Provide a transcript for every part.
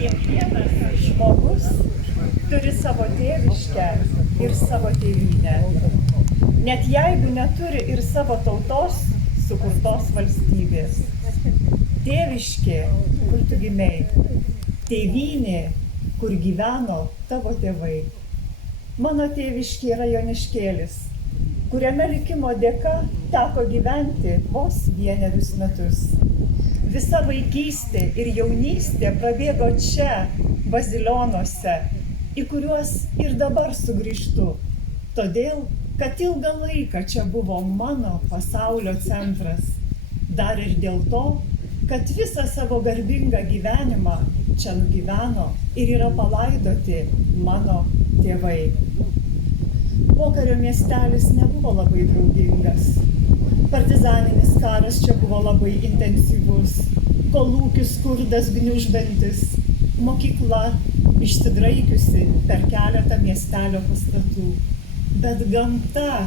Kiekvienas žmogus turi savo tėviškę ir savo tėvynę. Net jeigu neturi ir savo tautos sukurtos valstybės. Tėviškė, kur tu gimei. Tėvynė, kur gyveno tavo tėvai. Mano tėviškė yra Joniškėlis, kuriame likimo dėka teko gyventi vos 1 metus. Visa vaikystė ir jaunystė prabėgo čia, Bazilionuose, į kuriuos ir dabar sugrįžtu. Todėl, kad ilgą laiką čia buvo mano pasaulio centras. Dar ir dėl to, kad visą savo garbingą gyvenimą čia nugyveno ir yra palaidoti mano tėvai. Pokario miestelis nebuvo labai draugingas. Partizaninis karas čia buvo labai intensyvus, kolūkių skurdas gniuždantis, mokykla išsidraikiusi per keletą miestelio pastatų. Bet gamta,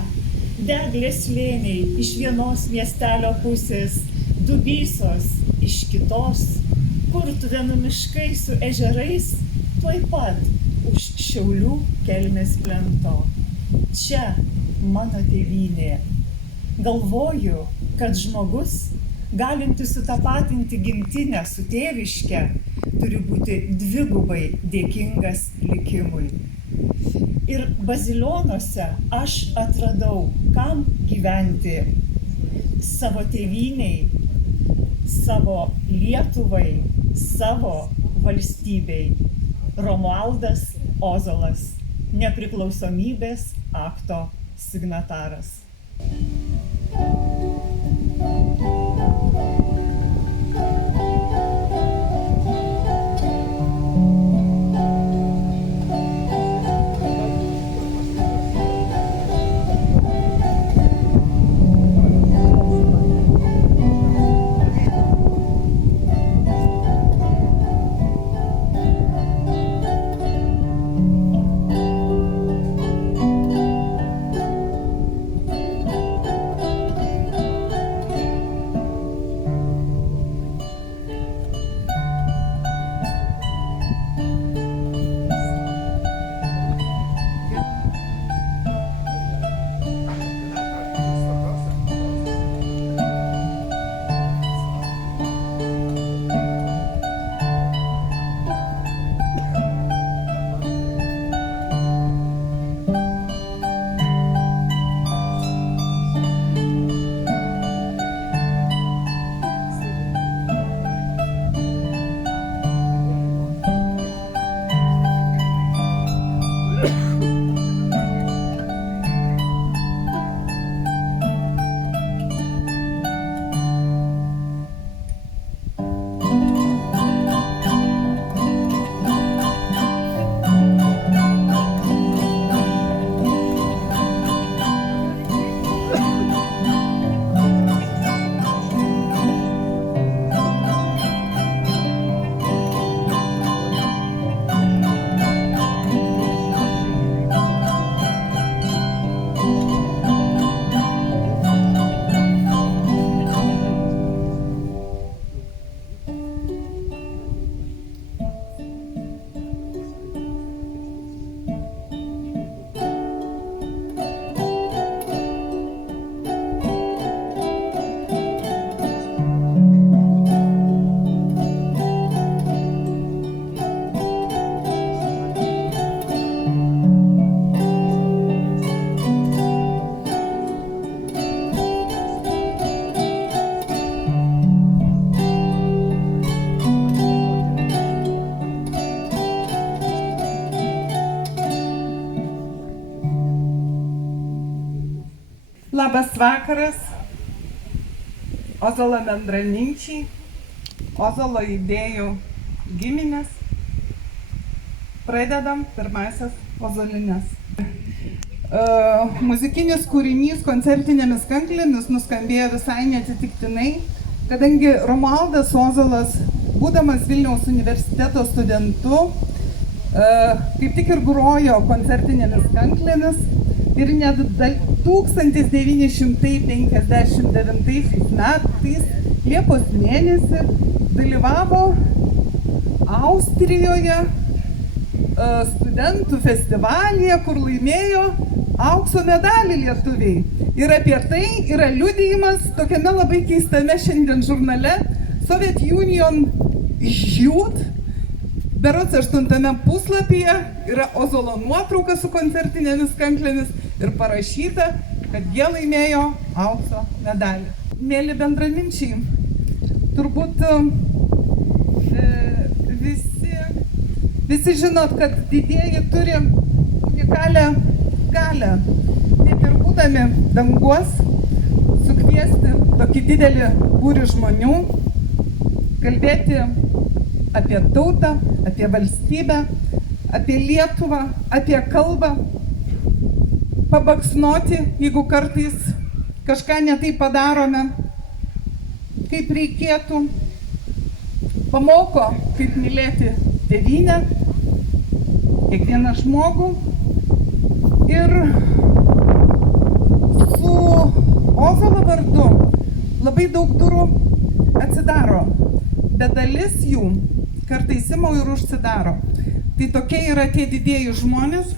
Deglės slėniai iš vienos miestelio pusės, Dubysos iš kitos, Kurtuvėnų miškai su ežerais, tuoj pat už Šiaulių Kelmės plento. Čia mano tėvynė. Galvoju, kad žmogus, galintis sutapatinti gimtinę su tėviške, turi būti dvigubai dėkingas likimui. Ir Bazilionuose aš atradau, kam gyventi. Savo tėvyniai, savo Lietuvai, savo valstybei. Romualdas Ozolas, nepriklausomybės akto signataras. Labas vakaras, Ozolo bendraminčiai, Ozolo idėjų giminės. Pradedam pirmasias ozolines. Muzikinis kūrinys koncertinėmis kanklėmis nuskambėjo visai neatsitiktinai, kadangi Romualdas Ozolas, būdamas Vilniaus universiteto studentu, kaip tik ir grojo koncertinėmis kanklėmis ir net 1959 metais Liepos mėnesį dalyvavo Austrijoje studentų festivalyje, kur laimėjo aukso medalį lietuviai. Ir apie tai yra liudijimas tokiame labai keistame šiandien žurnale Soviet Union Youth. Berods 8 puslapyje yra Ozolo nuotrauka su koncertinėmis kanklėmis ir parašyta, kad jie laimėjo aukso medalį. Mėly bendraminčiai, turbūt visi žinot, kad didieji turi unikalią galę, net ir būdami danguos, sukviesti tokį didelį būrį žmonių, kalbėti apie tautą, apie valstybę, apie Lietuvą, apie kalbą, pabaksnoti, jeigu kartais kažką ne taip padarome, kaip reikėtų, pamoko, kaip mylėti tėvynę, kiekvieną žmogų. Ir su Ozolo vardu labai daug durų atsidaro, bet dalis jų kartais ima ir užsidaro. Tai tokie yra tie didieji žmonės.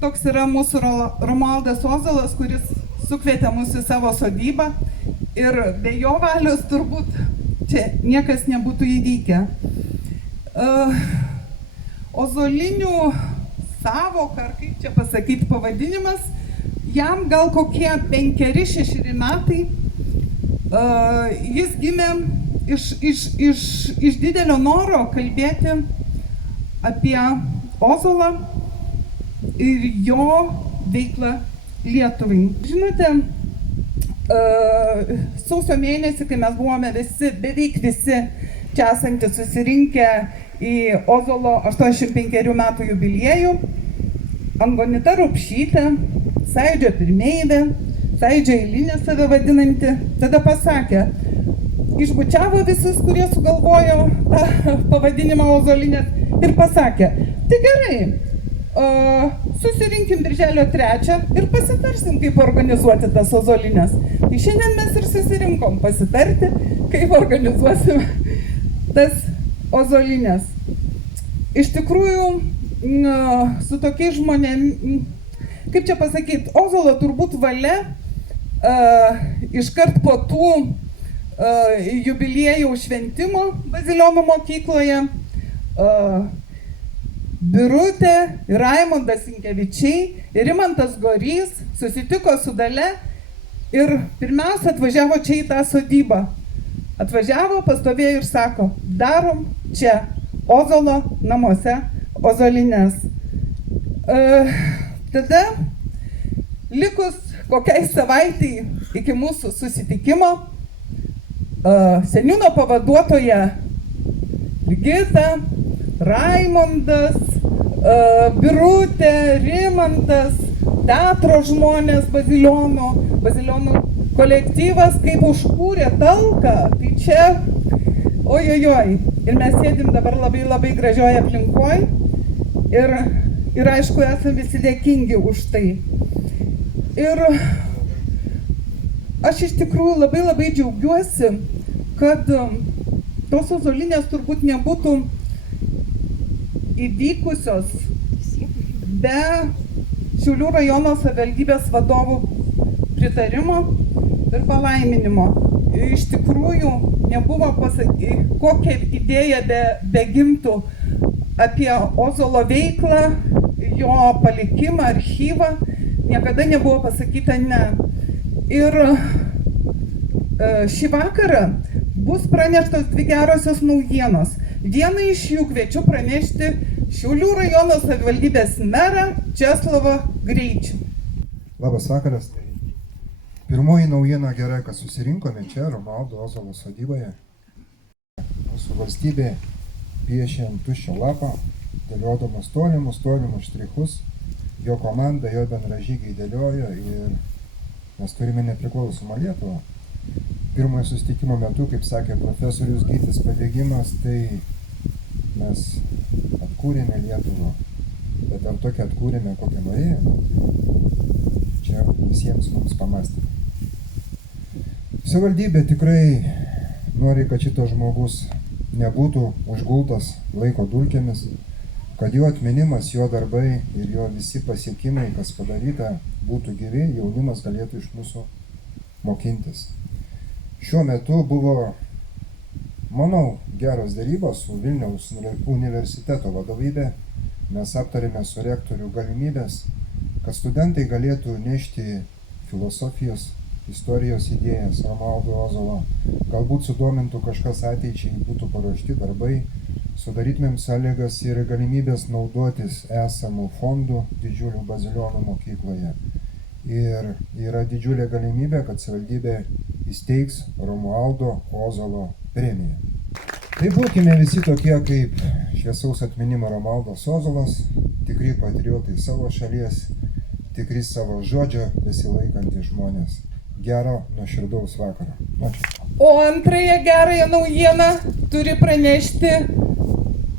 Toks yra mūsų Romualdas Ozolas, kuris sukvietė mus į savo sodybą. Ir be jo valios turbūt čia niekas nebūtų įvykę. Ozolinių sąvoka, ar kaip čia pasakyti pavadinimas, jam gal kokie 5-6 metai. Jis gimė iš didelio noro kalbėti apie Ozolą ir jo veiklą Lietuvai. Žinote, sausio mėnesį, kai mes buvome beveik visi čia esantys susirinkę į Ozolo 85 metų jubiliejų, Angonita Rupšytė, Sąjūdžio pirmeivė, Sąjūdžio eilinė save vadinanti, tada pasakė, išbučiavo visus, kurie sugalvojo tą pavadinimą Ozolinės ir pasakė, tai gerai, susirinkim birželio 3 ir pasitarsim, kaip organizuoti tas Ozolinės. Tai šiandien mes ir susirinkom pasitarti, kaip organizuosim tas Ozolinės. Iš tikrųjų, su tokiais žmonėmis, kaip čia pasakyti, Ozolo turbūt valia iškart po tų jubiliejaus šventimo Bazilionų mokykloje Birutė, Raimondas Sinkevičiai ir Rimantas Gorys susitiko su Dalia ir pirmiausia atvažiavo čia į tą sodybą. Atvažiavo, pastovėjo ir sako, darom čia Ozolo namuose Ozolinės. Tada likus kokiai savaitai iki mūsų susitikimo, seniūno pavaduotoja Brigita, Raimondas, Birutė, Rimantas, teatro žmonės, Bazilionų kolektyvas kaip užkūrė talką, tai čia, ojojoj, ir mes sėdim dabar labai gražioje aplinkoje ir aišku, esame visi dėkingi už tai. Ir aš iš tikrųjų labai džiaugiuosi, kad tos Ozolinės turbūt nebūtų įvykusios be Šiaulių rajono savivaldybės vadovų pritarimo ir palaiminimo. Iš tikrųjų nebuvo kokia idėja begimtų apie Ozolo veiklą, jo palikimą, archyvą, niekada nebuvo pasakyta ne. Ir šį vakarą bus praneštos 2 gerosios naujienos. Vieną iš jų kviečiu pranešti Šiaulių rajono savivaldybės merą Česlavą Greičių. Labas vakaras. Pirmoji naujiena gera, kad susirinkome čia Romualdo Ozolo sodyboje. Mūsų valstybė piešė ant tuščio lapo, dėliodamas tolimus štrichus. Jo komanda, jo bendražygiai dėliojo ir mes turime nepriklausomą Lietuvą. Pirmojo susitikimo metu, kaip sakė profesorius Gytis Pabėgimas, tai mes atkūrėme Lietuvą, bet ar tokią atkūrėme, kokią norėjome, čia visiems mums pamastyti. Savivaldybė tikrai nori, kad šitas žmogus nebūtų užgultas laiko dulkėmis, kad jo atminimas, jo darbai ir jo visi pasiekimai, kas padaryta, būtų gyvi, jaunimas galėtų iš mūsų mokintis. Šiuo metu buvo, manau, geros dėrybos su Vilniaus universiteto vadovybė. Mes aptarėme su rektoriu galimybės, kad studentai galėtų nešti filosofijos, istorijos idėjas Romualdo Ozolo. Galbūt sudomintų kažkas ateičiai, būtų paruošti darbai, sudarytumėm sąlygas ir galimybės naudotis esamų fondų didžiulių Bazilionų mokykloje. Ir yra didžiulė galimybė, kad savivaldybė įsteigs Romualdo Ozolo premiją. Tai būkime visi tokie kaip šviesaus atminimo Romualdas Ozolas, tikri patriotai savo šalies, tikri savo žodžio besilaikantys žmonės. Gero, nuoširdaus vakaro. Ačiū. O antrąją gerąją naujieną turi pranešti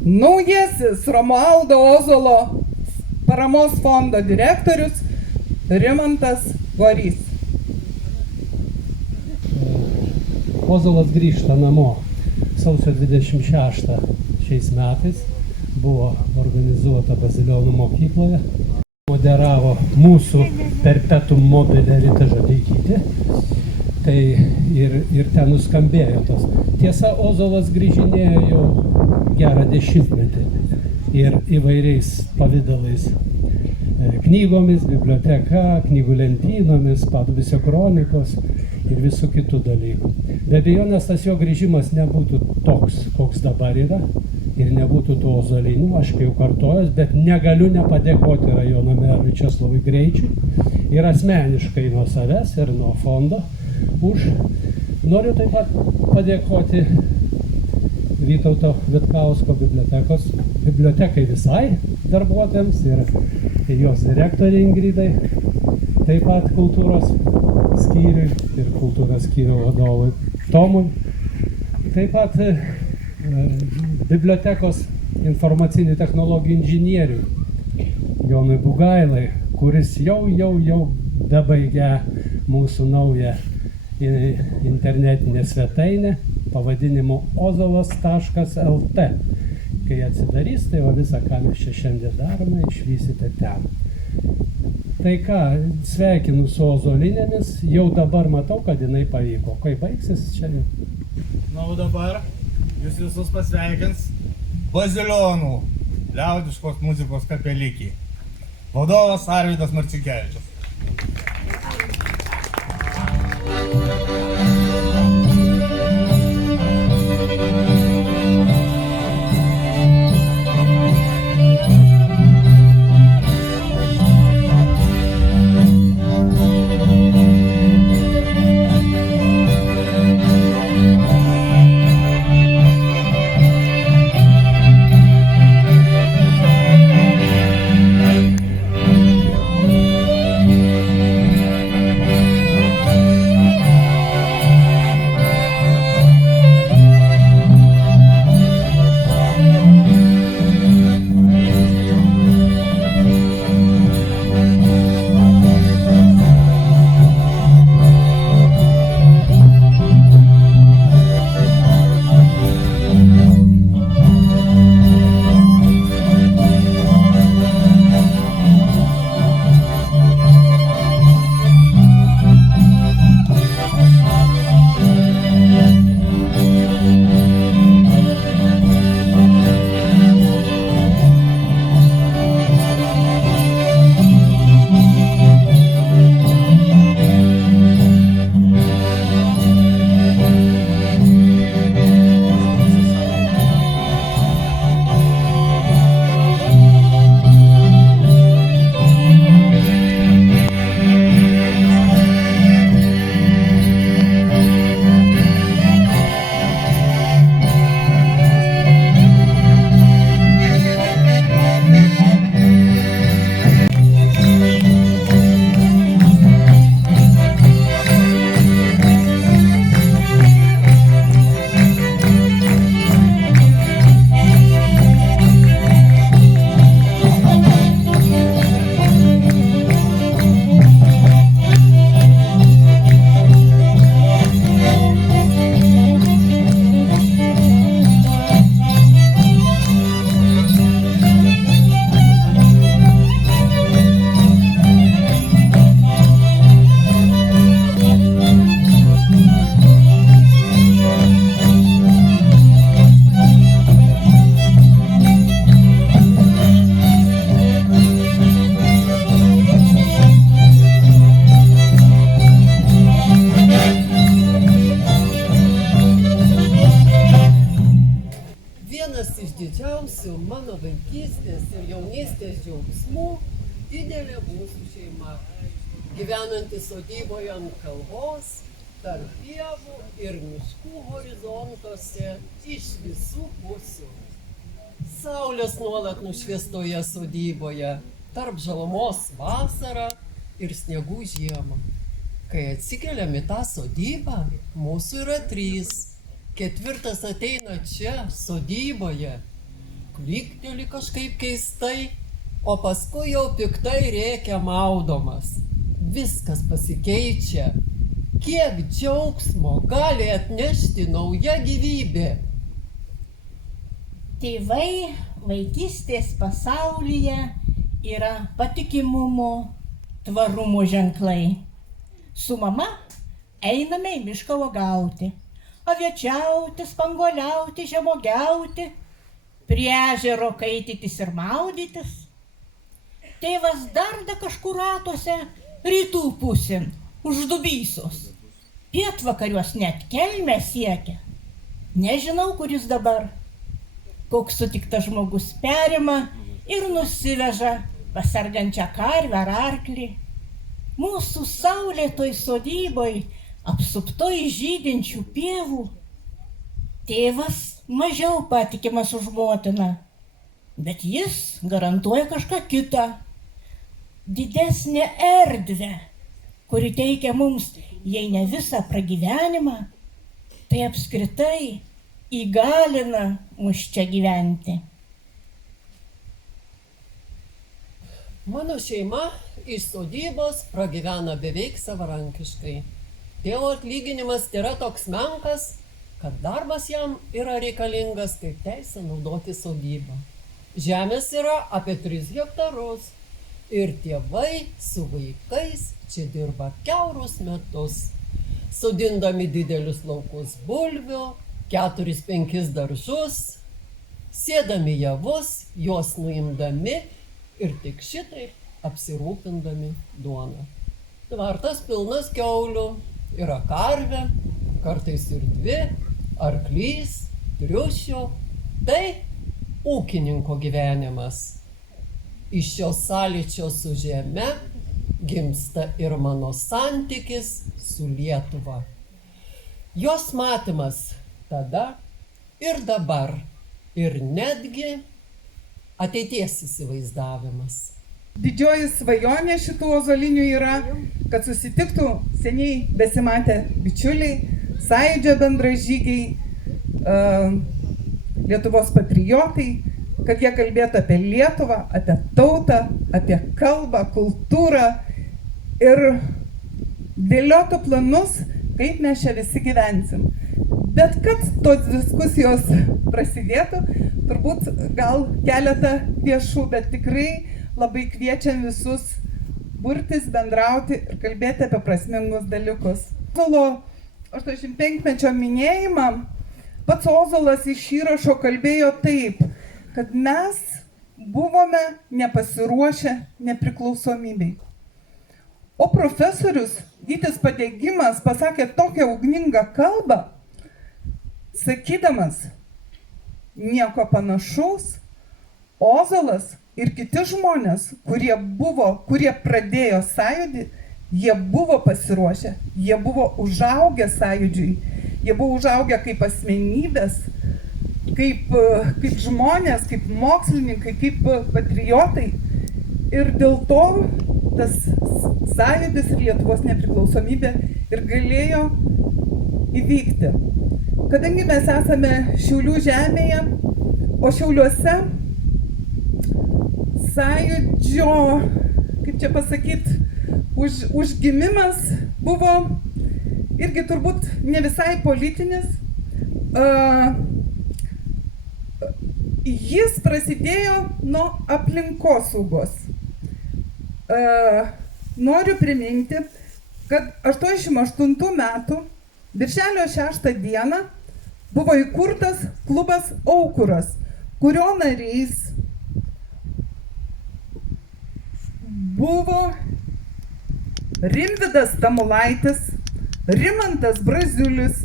naujasis Romualdo Ozolo paramos fondo direktorius Rimantas Gorys. Ozolas grįžta namo. Sausio 26 šiais metais buvo organizuota Bazilionų mokykloje. Moderavo mūsų perpetuum mobile Rita Žadeikytė. Tai ir ten nuskambėjo tas. Tiesa, Ozolas grįžinėjo jau gerą dešimtmetį ir įvairiais pavydalais. Knygomis, biblioteka, knygų lentynomis, Padubysio kronikos ir visų kitų dalykų. Be abejonės tas jo grįžimas nebūtų toks, koks dabar yra ir nebūtų tų ozolinių, aš jau kartojęs, bet negaliu nepadėkoti rajono merui Česlovui Greičiui ir asmeniškai nuo savęs ir nuo fondo už. Noriu taip pat padėkoti Vytauto Vitkausko bibliotekai visai darbuotojams ir jos direktoriai Ingridai, taip pat kultūros skyriui ir kultūros skyrių vadovui Tomui, taip pat bibliotekos informacinių technologijų inžinieriui Jonui Bugailai, kuris jau bebaigia mūsų naują internetinę svetainę pavadinimu ozolas.lt. Kai atsidarys, tai visą, ką mes čia šiandien darome, išvysite ten. Tai ką, sveikinu su ozolinėmis, jau dabar matau, kad jinai pavyko. Kai baigsis čia? Na, o dabar jūs visus pasveikins Bazilionų liaudiškos muzikos kapelikį. Vadovas Arvydas Marcinkevičius. didžiausių mano vaikystės ir jaunystės džiaugsmų didelė mūsų šeima, gyvenanti sodyboje ant kalvos, tarp pievų ir miškų horizontuose iš visų pusių. Saulės nuolat nušviestoje sodyboje, tarp žalumos vasarą ir sniegų žiemą. Kai atsikeliam į tą sodybą, mūsų yra 3. 4 ateina čia, sodyboje, klykteli kažkaip keistai, o paskui jau piktai rėkia maudomas. Viskas pasikeičia. Kiek džiaugsmo gali atnešti nauja gyvybė. Tėvai vaikystės pasaulyje yra patikimumo, tvarumo ženklai. Su mama einame į mišką uogauti, aviečiauti, spanguoliauti, žemuogiauti, prie ežero kaitytis ir maudytis. Tėvas darda kažkur ratuose rytų pusėn, už Dubysos. Pietvakariuos net kelmę siekia. Nežinau, kur jis dabar. Koks sutiktas žmogus perima ir nusiveža pas sergančią karvę ar arklį. Mūsų saulėtoj sodyboj, apsuptoj žydinčių pievų, tėvas mažiau patikimas už motiną, bet jis garantuoja kažką kitą, didesnę erdvę, kuri teikia mums, jei ne visą pragyvenimą, tai apskritai įgalina mus čia gyventi. Mano šeima iš sodybos pragyvena beveik savarankiškai. Tėvo atlyginimas yra toks menkas, kad darbas jam yra reikalingas kaip teisė naudoti sodybą. Žemės yra apie 3 hektarus ir tėvai su vaikais čia dirba kiaurus metus, sodindami didelius laukus bulvių, 4-5 daržus, sėdami javus, juos nuimdami ir tik šitai apsirūpindami duoną. Tvartas pilnas kiaulių, yra karvė, kartais ir 2, arklys, triušių. Tai ūkininko gyvenimas. Iš šio sąlyčio su žeme gimsta ir mano santykis su Lietuva. Jos matymas tada ir dabar, ir netgi ateities įsivaizdavimas. Didžioji svajonė šitų ozolinių yra, kad susitiktų seniai besimatę bičiuliai, sąjūdžio bendražygiai, Lietuvos patriotai, kad jie kalbėtų apie Lietuvą, apie tautą, apie kalbą, kultūrą ir dėliotų planus, kaip mes čia visi gyvensim. Bet kad tos diskusijos prasidėtų, turbūt gal keletą viešų, bet tikrai labai kviečiam visus burtis, bendrauti ir kalbėti apie prasmingus dalykus. Ozolo 85-mečio minėjimą pats Ozolas iš įrašo kalbėjo taip, kad mes buvome nepasiruošę nepriklausomybei. O profesorius Gytis Padegimas pasakė tokią ugningą kalbą, sakydamas, nieko panašaus, Ozolas ir kiti žmonės, kurie pradėjo sąjūdį, jie buvo pasiruošę, jie buvo užaugę sąjūdžiui, jie buvo užaugę kaip asmenybės, kaip žmonės, kaip mokslininkai, kaip patriotai. Ir dėl to tas sąjūdis ir Lietuvos nepriklausomybė ir galėjo įvykti. Kadangi mes esame Šiaulių žemėje, o Šiauliuose sąjūdžio, kaip čia pasakyti, užgimimas buvo irgi turbūt ne visai politinis. Jis prasidėjo nuo aplinkosaugos. Noriu priminti, kad 88 metų birželio 6 dieną buvo įkurtas klubas Aukuras, kurio nariais buvo Rimvydas Tamulaitis, Rimantas Braziulis,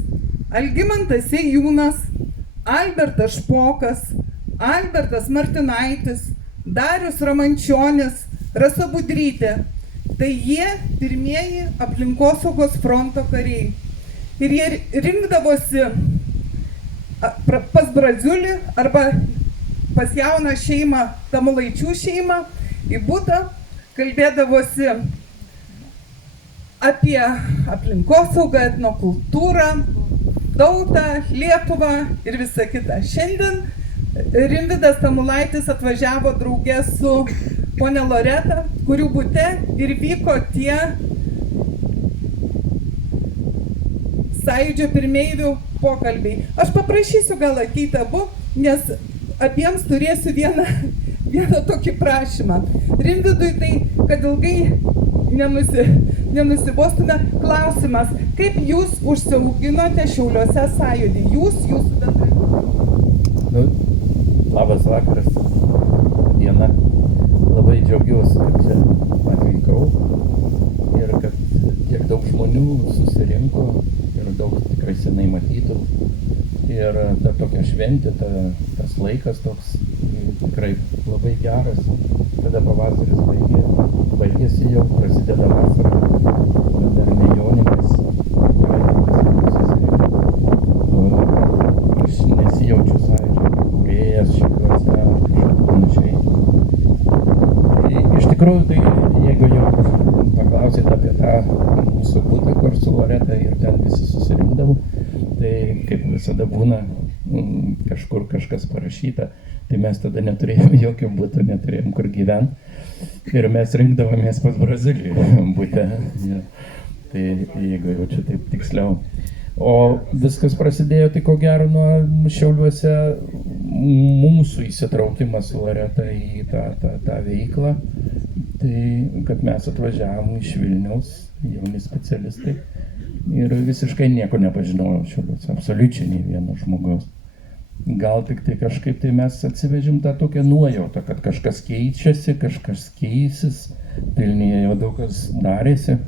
Algimantas Ėjūnas, Albertas Špokas, Albertas Martinaitis, Darius Ramančionis, Rasa Budrytė. Tai jie pirmieji aplinkosaugos fronto kariai. Ir jie rinkdavosi pas Braziulį arba pas jauną šeimą, Tamulaičių šeimą, į butą, kalbėdavosi apie aplinkosaugą, etnokultūrą, tautą, Lietuvą ir visą kitą. Šiandien Rimvydas Tamulaitis atvažiavo drauge su ponia Loreta, kurių bute ir vyko tie sąjūdžio pirmeivių pokalbiai. Aš paprašysiu gal ateiti abu, nes abiems turėsiu vieną tokį prašymą. Rimvydui tai, kad ilgai nenusibostume, klausimas, kaip jūs užsiauginote Šiauliuose sąjūdį? Jūsų bendrai. Labas vakaras, diena. Labai džiaugiuosi, kad čia atvykau ir kad tiek daug žmonių susirinko ir daug tikrai senai matytų. Ir ta tokia šventė, tas laikas toks tikrai labai geras, kada pavasaris baigėsi jau, prasideda vasara, bet dar ne joninės, aš nesijaučiu sąjūdžio kūrėjas Šiauliuose, kažkaip panašiai. Iš tikrųjų, tai jeigu jau paklausėt apie tą mūsų butą, kur su Loreta ir ten visi susirinkdavo, tai kaip visada būna, kažkur kažkas parašyta, tai mes tada neturėjom jokio buto, neturėjom kur gyventi ir mes rinkdavomės pas Brazilijų butę. Ja. Tai jeigu jau čia taip tiksliau. O viskas prasidėjo tai ko gero nuo Šiauliuose mūsų įsitraukimas su Loreta į tą veiklą. Tai kad mes atvažiavom iš Vilniaus, jauni specialistai, ir visiškai nieko nepažinojau Šiauliuose, absoliučiai nei vieno žmogaus. Gal tik tai kažkaip tai mes atsivežėm tą tokią nuojautą, kad kažkas keičiasi, kažkas keisis, Vilniuje jau daug kas darėsi.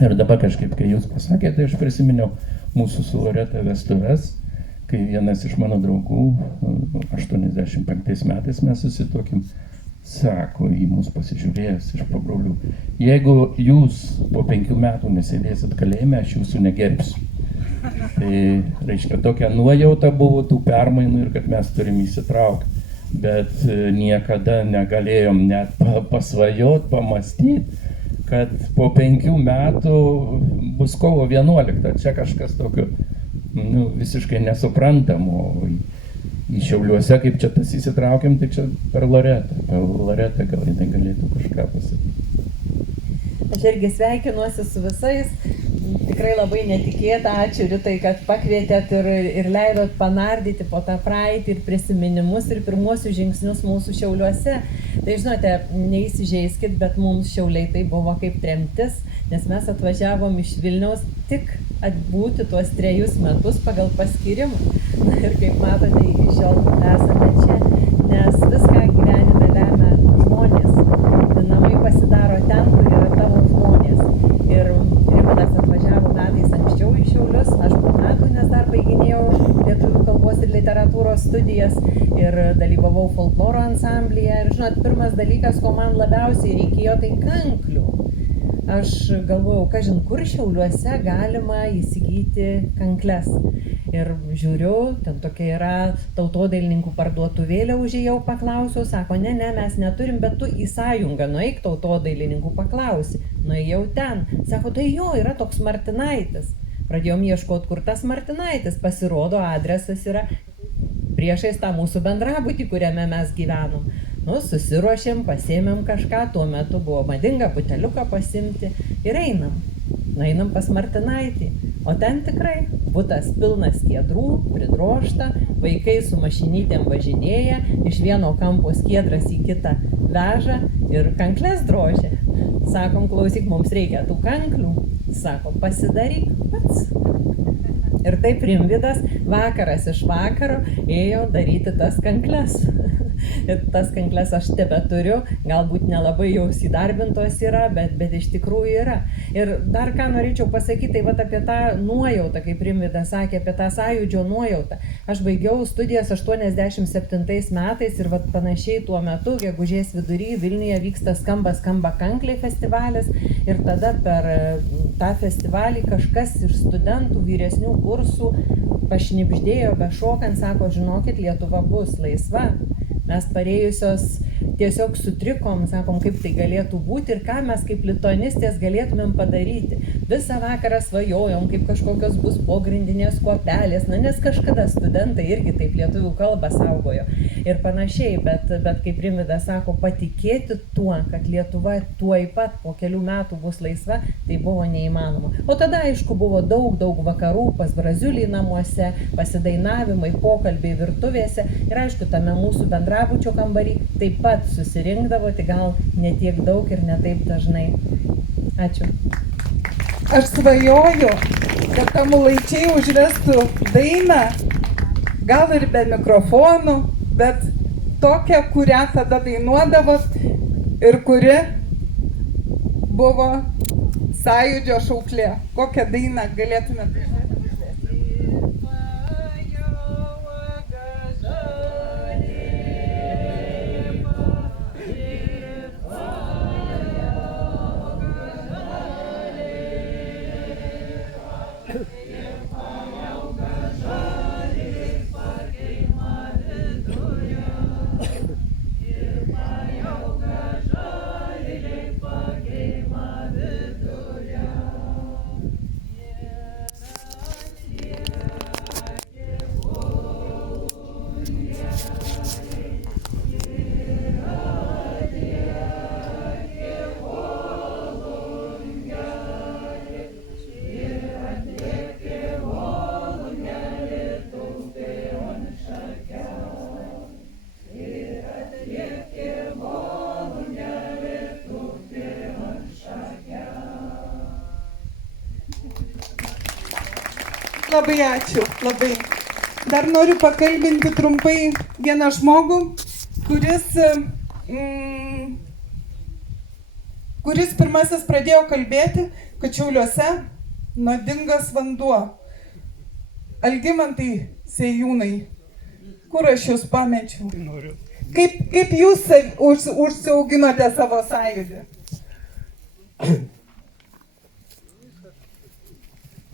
Ir dabar kažkaip, kai jūs pasakėte, tai aš prisiminiau mūsų su Loreta vestuves, kai vienas iš mano draugų, 85 metais mes susituokėm, sako į mus pasižiūrėjęs iš pabrolių, jeigu jūs po 5 metų nesėdėsit kalėjime, aš jūsų negerbsiu. Tai reiškia, tokia nuojauta buvo tų permainų ir kad mes turim įsitraukti, bet niekada negalėjom net pasvajot, pamastyti, kad po 5 metų bus kovo 11. Čia kažkas tokio visiškai nesuprantamo. Į Šiauliuose, kaip čia tas įsitraukiam, tai čia per Loretą. Per Loretą gal jinai galėtų kažką pasakyti. Aš irgi sveikinuosi su visais. Tikrai labai netikėta. Ačiū Ritai, kad pakvietėt ir leidot panardyti po tą praeitį ir prisiminimus ir pirmuosius žingsnius mūsų Šiauliuose. Tai žinote, neįsižeiskit, bet mums Šiauliai tai buvo kaip tremtis, nes mes atvažiavom iš Vilniaus tik atbūti tuos 3 metus pagal paskyrimą. Na ir kaip matote, iki šiol esame čia, nes viską gyvenime lemia žmonės. Namai pasidaro ten, kur yra tavo žmonės. Ir Rimvydas atvažiavo metais anksčiau į Šiaulius, aš po metų, nes dar baiginėjau lietuvių kalbos ir literatūros studijas ir dalyvavau folkloro ansamblyje. Ir žinot, pirmas dalykas, ko man labiausiai reikėjo, tai kanklių. Aš galvojau, kažin kur Šiauliuose galima įsigyti kankles. Ir žiūriu, ten tokia yra tautodailininkų parduotuvėlė, užėjau, paklausiau, sako, ne, mes neturim, bet tu į sąjungą nueik tautodailininkų paklausi. Nuėjau ten, sako, tai jo, yra toks Martinaitis. Pradėjom ieškoti, kur tas Martinaitis, pasirodo, adresas yra priešais tą mūsų bendrabutį, kuriame mes gyvenom. Susiruošėm, pasėmėm kažką, tuo metu buvo madinga buteliuką pasimti ir einam. Einam pas Martinaitį, o ten tikrai butas pilnas skiedrų, pridrožta, vaikai su mašinytėm važinėja, iš vieno kampo skiedras į kitą veža ir kankles drožia. Sakom, klausyk, mums reikia tų kanklių. Sakom, pasidaryk pats. Ir taip Rimvydas vakaras iš vakaro ėjo daryti tas kankles. Ir tas kankles aš tebeturiu, galbūt nelabai jau įdarbintos yra, bet iš tikrųjų yra. Ir dar ką norėčiau pasakyti, tai vat apie tą nuojautą, kaip Rimvydas sakė, apie tą sąjūdžio nuojautą. Aš baigiau studijas 87 metais ir vat panašiai tuo metu, gegužės vidury, Vilniuje vyksta Skamba kankliai festivalis ir tada per tą festivalį kažkas iš studentų vyresnių kursų pašnibždėjo bešokant, sako, žinokit, Lietuva bus laisva. Mes parėjusios tiesiog sutrikom, sakom, kaip tai galėtų būti ir ką mes kaip lituanistės galėtumėm padaryti. Visą vakarą svajojom, kaip kažkokios bus pogrindinės kuopelės, nes kažkada studentai irgi taip lietuvių kalbą saugojo ir panašiai, bet kaip Rimvydas sako, patikėti tuo, kad Lietuva tuoj pat po kelių metų bus laisva, tai buvo neįmanoma. O tada, aišku, buvo daug vakarų pas Braziulį namuose, pasidainavimai, pokalbiai virtuvėse ir aišku, tame mūsų bendrabučio kambarį taip pat susirinkdavo, tik gal ne tiek daug ir ne taip dažnai. Ačiū. Aš svajoju, kad Tamulaičiai užvestų dainą, gal ir be mikrofonų, bet tokią, kurią tada dainuodavot ir kuri buvo sąjūdžio šauklė. Kokią dainą galėtumėte? Labai ačiū, labai. Dar noriu pakalbinti trumpai vieną žmogų, kuris pirmasis pradėjo kalbėti, kad Šiauliuose nuodingas vanduo. Algimantai Sėjūnai, kur aš jūs pamečiau? Kaip jūs užsiauginote savo sąjūdį?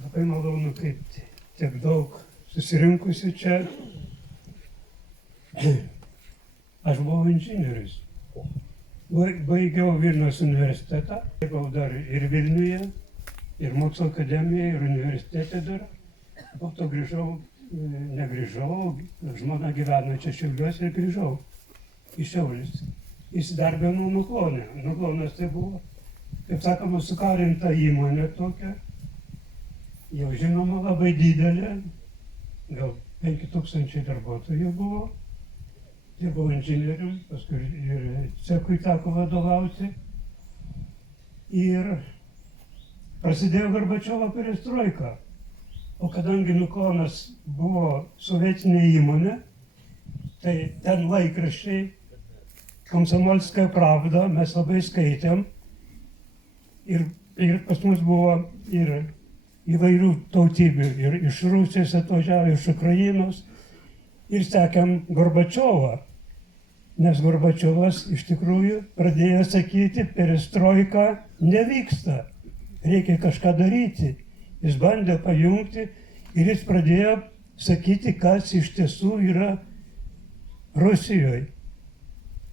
Labai malonu, kaip tiek daug susirinkusių čia. Aš buvau inžinierius. Baigiau Vilniaus universitetą, dirbau dar ir Vilniuje, ir mokslo akademijoje, ir universitete dar. Po to negrįžau, žmona gyveno čia Šiauliuose ir grįžau į Šiaulius. Įsidarbinau Nuklone. Nuklonas tai buvo, kaip sakoma, sukarinta įmonė tokia. Jau žinoma labai didelė, gal 5000 darbuotojų buvo. Dirbau inžinierium, paskui ir cechui teko vadovauti. Ir prasidėjo Gorbačiovo perestroika. O kadangi Nuklonas buvo sovietinė įmonė, tai ten laikraščiai, Komsomolskaja pravda, mes labai skaitėm. Ir pas mus buvo ir įvairių tautybių, ir iš Rusijos atvažiavo, iš Ukrainos, ir sekėm Gorbačiovą, nes Gorbačiovas iš tikrųjų pradėjo sakyti, perestroika nevyksta, reikia kažką daryti. Jis bandė pajungti ir jis pradėjo sakyti, kas iš tiesų yra Rusijoje,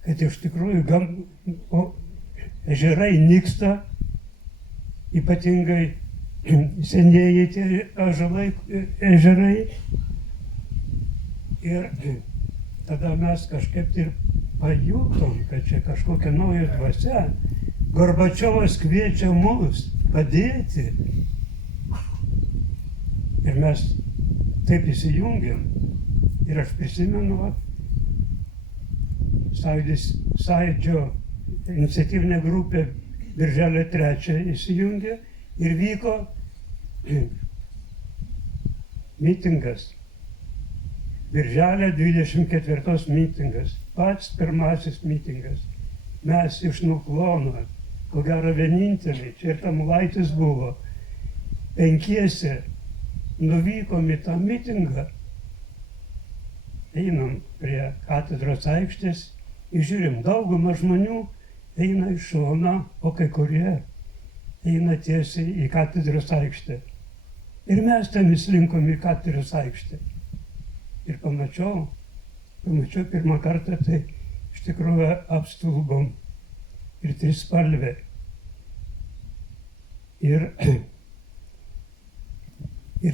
kad iš tikrųjų ežerai nyksta, ypatingai senieji tie ežerai. Ir tada mes kažkaip ir pajutom, kad čia kažkokia nauja dvasia. Gorbačiovas kviečia mus padėti. Ir mes taip įsijungiam. Ir aš prisimenu, Sąjūdžio iniciatyvinė grupė Birželio 3 įsijungė ir vyko mitingas. Birželio 24 mitingas. pats pirmasis mitingas. Mes iš Nuklono, ko gero vieninteliai, čia ir Tamulaitis buvo, 5 nuvykom į tą mitingą, einam prie katedros aikštės ir žiūrim, dauguma žmonių eina iš šono, o kai kurie eina tiesiai į katedros aikštę. Ir mes ten įslinkom į katedros aikštę. Ir pamačiau pirmą kartą, tai iš tikrųjų apstulbom. Ir trispalvė. Ir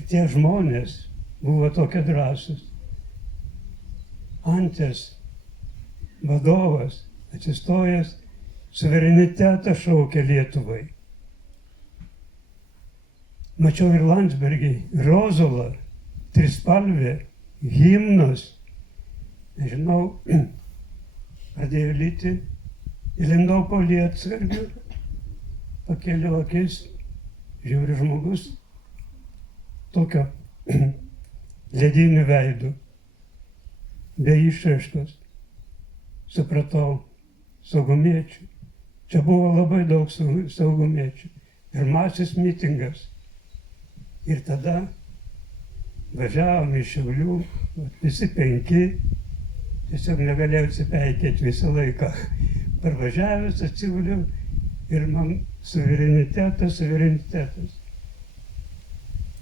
tie žmonės buvo tokie drąsūs. Antės vadovas atsistojęs suverenitetą šaukė Lietuvai. Mačiau ir Landsbergį, ir Ozolą, trispalvė, himnas. Nežinau, pradėjo lyti, įlindau po lietsargiu, pakėliau akis, žiūri žmogus, tokio ledinių veidų, be išraiškos. Supratau, saugumiečių. Čia buvo labai daug saugumiečių. Pirmasis mitingas. Ir tada važiavom iš Šiaulių, visi 5, tiesiog negalėjau atsipeikėti visą laiką. Parvažiavęs atsiguliau ir man suverenitetas.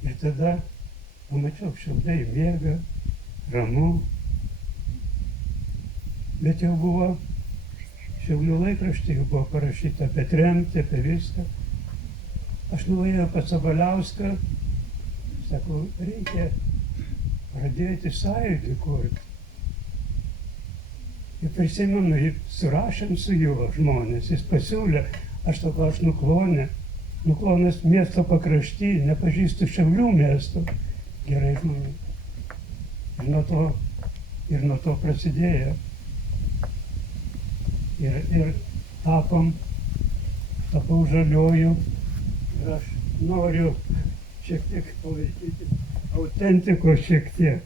Ir tada pamačiau, Šiauliai miega, ramu. Bet jau buvo, Šiaulių laikraštyje buvo parašyta apie tremtį, apie viską. Aš nuėjau pas Sabaliauską, sakau, reikia pradėti sąjūdį kurti. Ir prisimenu, surašėm su juo žmonės, jis pasiūlė, aš Nuklone, Nuklonas miesto pakrašty, nepažįstu Šiaulių miesto, gerai žmonių. Ir nuo to prasidėjo. Ir tapau žaliuoju ir aš noriu šiek tiek palaikyti autentikos šiek tiek.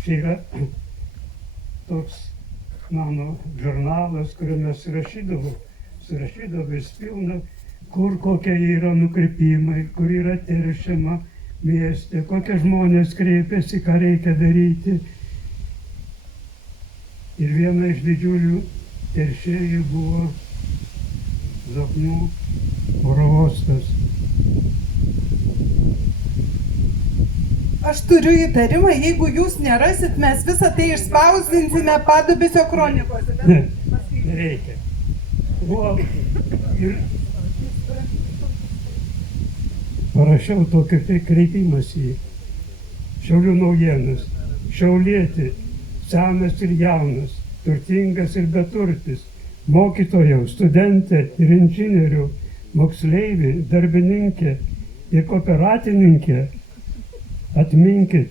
Čia yra toks mano žurnalas, kuriame surašydavau vis pilna, kur kokie yra nukrypimai, kur yra teršiama mieste, kokie žmonės kreipiasi, ką reikia daryti. Ir viena iš didžiulių teršėjų buvo Zoknių oro uostas. Aš turiu įtarimą, jeigu jūs nerasit, mes visą tai išspausdinsime Padubysio kronikose. Ne, nereikia. Buvo ir parašiau tokį tai kreipimąsi į Šiaulių naujienas. Šiaulietį, senas ir jaunas, turtingas ir beturtis, mokytojau, studentė ir inžinierių, moksleivį, darbininkė ir kooperatininkė, atminkit.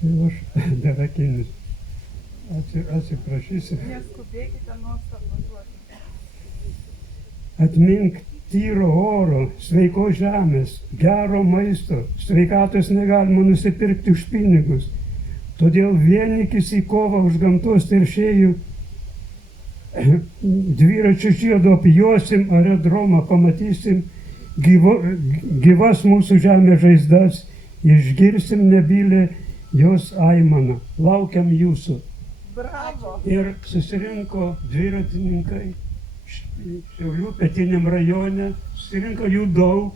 Tai aš dar akinis. Atsiprašysiu. Neskubėkite nuostabu. Atmink tyro oro, sveikos žemės, gero maisto, sveikatos negalima nusipirkti už pinigus. Todėl vienykis į kovą už gamtos teršėjų dviračių žiedo apjuosim, aerodromą pamatysim, gyvas mūsų žemės žaizdas, išgirsim nebylę jos aimaną. Laukiam jūsų. Bravo. Ir susirinko dviratininkai Šiaulių pietiniam rajone, susirinko jų daug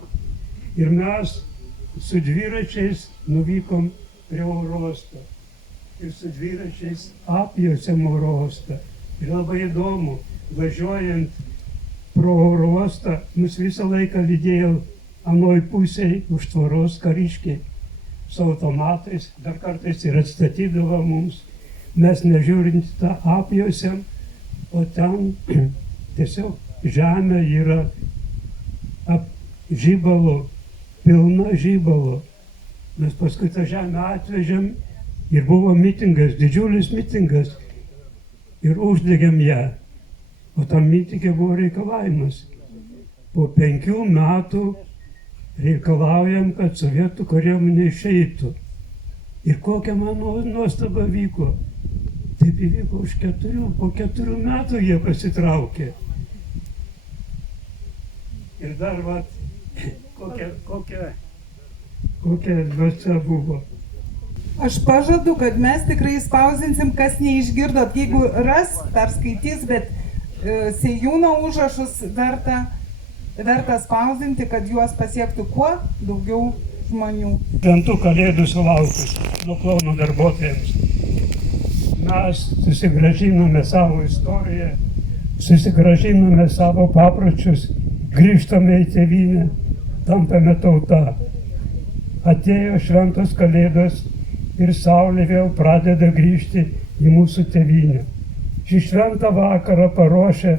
ir mes su dviračiais nuvykom prie oro uosto. Ir su dviračiais apjuosėm oro uostą. Ir labai įdomu, važiuojant pro oro uostą, mus visą laiką lydėjo anoj pusėj už tvoros kariškiai su automatais, dar kartais ir atstatydavo mums. Mes nežiūrint tą apjuosėm, o ten tiesiog žemė yra žibalo, pilna žibalo. Mes paskui tą žemę atvežėm ir buvo mitingas, didžiulis mitingas ir uždegėm ją. O tam mitingė buvo reikalavimas. Po 5 metų reikalaujam, kad sovietų kariuomenė išeitų. Ir kokia mano nuostaba vyko. Taip įvyko po 4 metų jie pasitraukė. Ir dar kokia dvasia buvo. Aš pažadu, kad mes tikrai spausinsim, kas neišgirdot. Jeigu ras, perskaitys, bet sėjūno užrašus verta spausinti, kad juos pasiektų kuo daugiau žmonių. Šventų kalėdų sulaukus nuo klono darbuotojams. Mes susigrąžinome savo istoriją, susigrąžinome savo papročius, grįžtame į tėvynę, tampame tauta. Atėjo šventos kalėdos ir saulė vėl pradeda grįžti į mūsų tėvynę. Šį šventą vakarą paruošę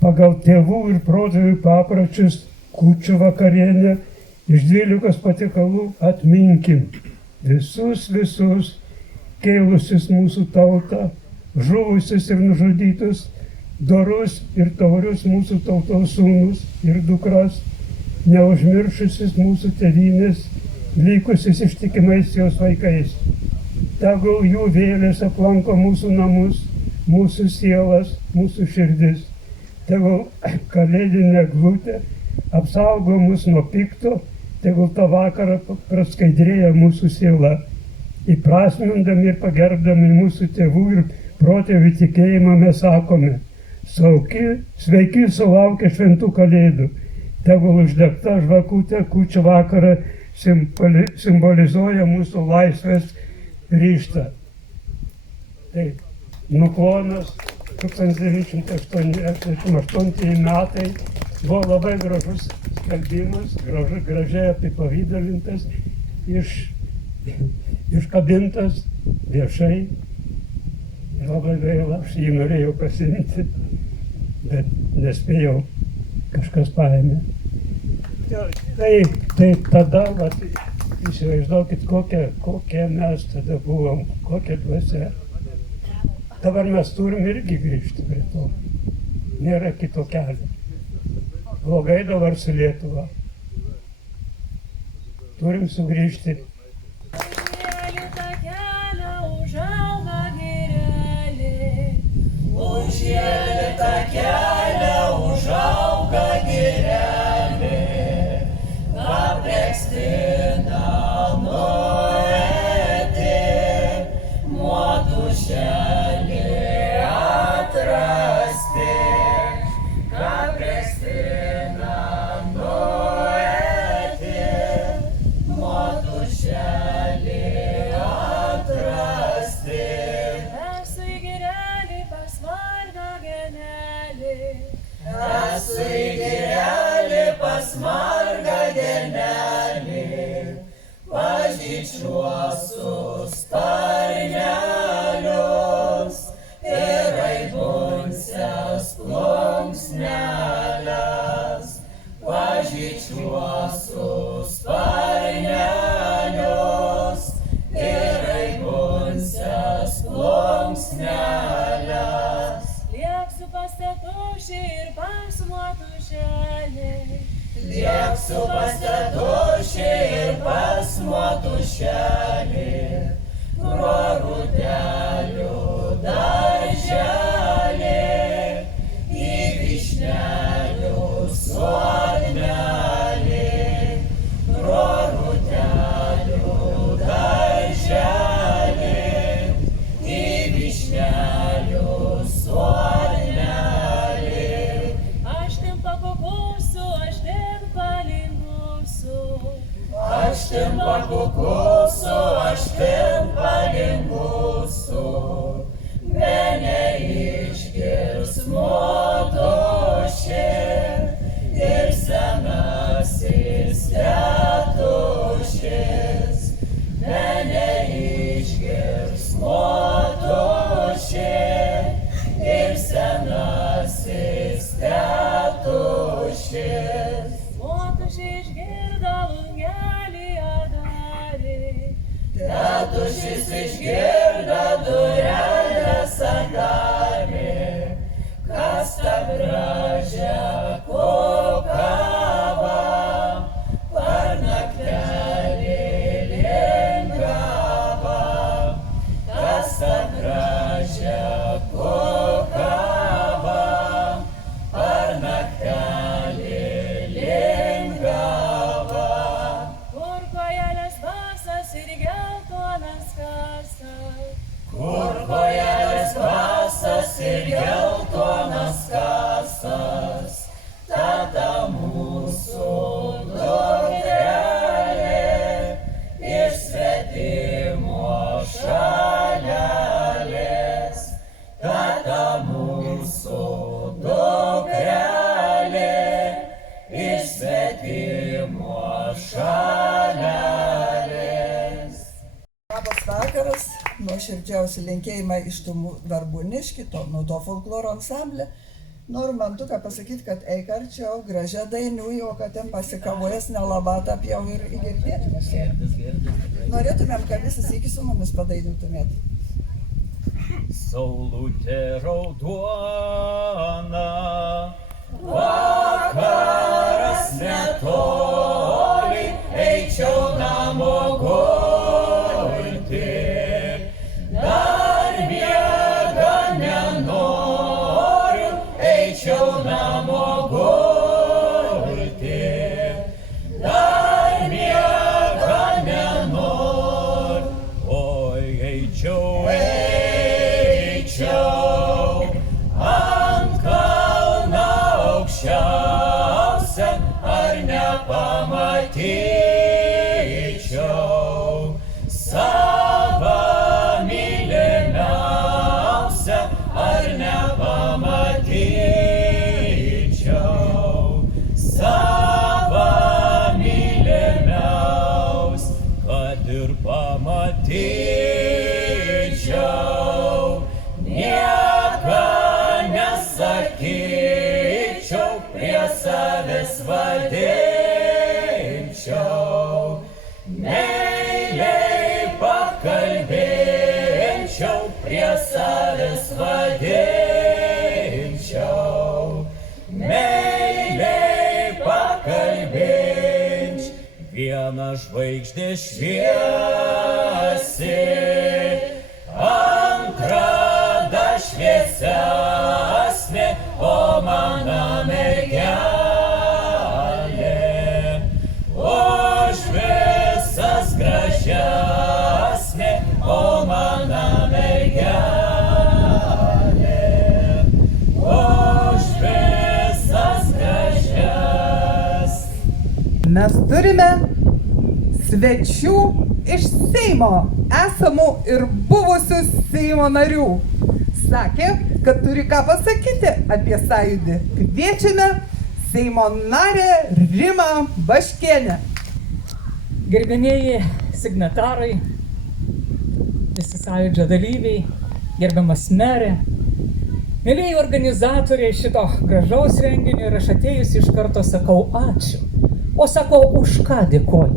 pagal tėvų ir protėvių papročius kūčių vakarienę iš 12 patiekalų atminkim visus kėlusius mūsų tautą, žuvusius ir nužudytus, dorus ir taurius mūsų tautos sūnus ir dukras, neužmiršusius mūsų tėvynės, likusius ištikimais jos vaikais. Tegul jų vėlės aplanko mūsų namus, mūsų sielas, mūsų širdis. Tegul kalėdinė eglutė apsaugo mus nuo pikto, tegul tą vakarą praskaidrėja mūsų siela. Įprasmindami ir pagerbdami mūsų tėvų ir protėvių tikėjimą mes sakome: sveiki sulaukę šventų kalėdų. Tegul uždegta žvakutė kūčių vakarą simbolizuoja mūsų laisvės ryžtą. Tai Nuklonas 1988 metai buvo labai gražus skelbimas, gražiai apipavydalintas, iškabintas viešai. Labai gaila, aš jį norėjau pasiimti, bet nespėjau, kažkas paėmė. Tai tada, įsivaizduokit, kokie mes tada buvom, kokia dvasia. Dabar mes turim irgi grįžti prie to. Nėra kito kelio. Blogai dabar su Lietuva. Turim sugrįžti. Užėlėtą kelią užauga girelė, Kaprekstiną nuėdė, motušelį atrasti, Kaprekstiną nuėdė, motušelį geltonas kasas, tada mūsų dukrelė iš svetimo šalelės, tada mūsų dukrelė iš svetimo šalelės. Labas vakaras, nuoširdžiausi linkėjimai iš tų Darbūniškių, nuo to folkloro ansamblio. Noriu Mantuką pasakyti, kad eik arčiau, gražia dainuoju, o kad ten pasikavojęs nelabatą pjau ir girdėtumės. Norėtumėm, kad visas iki su mumis padainutumėt. Saulutė raudona, vakaras netoli, eičiau namo gulti, dar miega nenoriu, eičiau namo gulti, dar miega nenoriu, oi eičiau, ant kalno aukščiausia, ar nepamatyčiau savo mylimiausia, ar nepamatyčiau savo mylimiaus, kad ir pamatyčiau, nieko nesakyčiau, prie savęs vadinčiau, meiliai pakalbėčiau, prie savęs vadinčiau, meiliai pakalbėčiau. Viena žvaigždė šviesi, antra dar šviesesnė, o mano mergelė už visas gražesnė, o mano mergelė už visas gražesnė. Mes turime svečių iš Seimo, esamų ir buvusių Seimo narių. Sakė, kad turi ką pasakyti apie sąjūdį. Kviečiame Seimo narę Rimą Baškienę. Gerbėmieji signatarai, visi sąjūdžio dalyviai, gerbiamas merė, mėlėjai organizatoriai šito gražaus renginio, ir aš atėjusi iš karto sakau ačiū. O sakau, už ką dėkoju?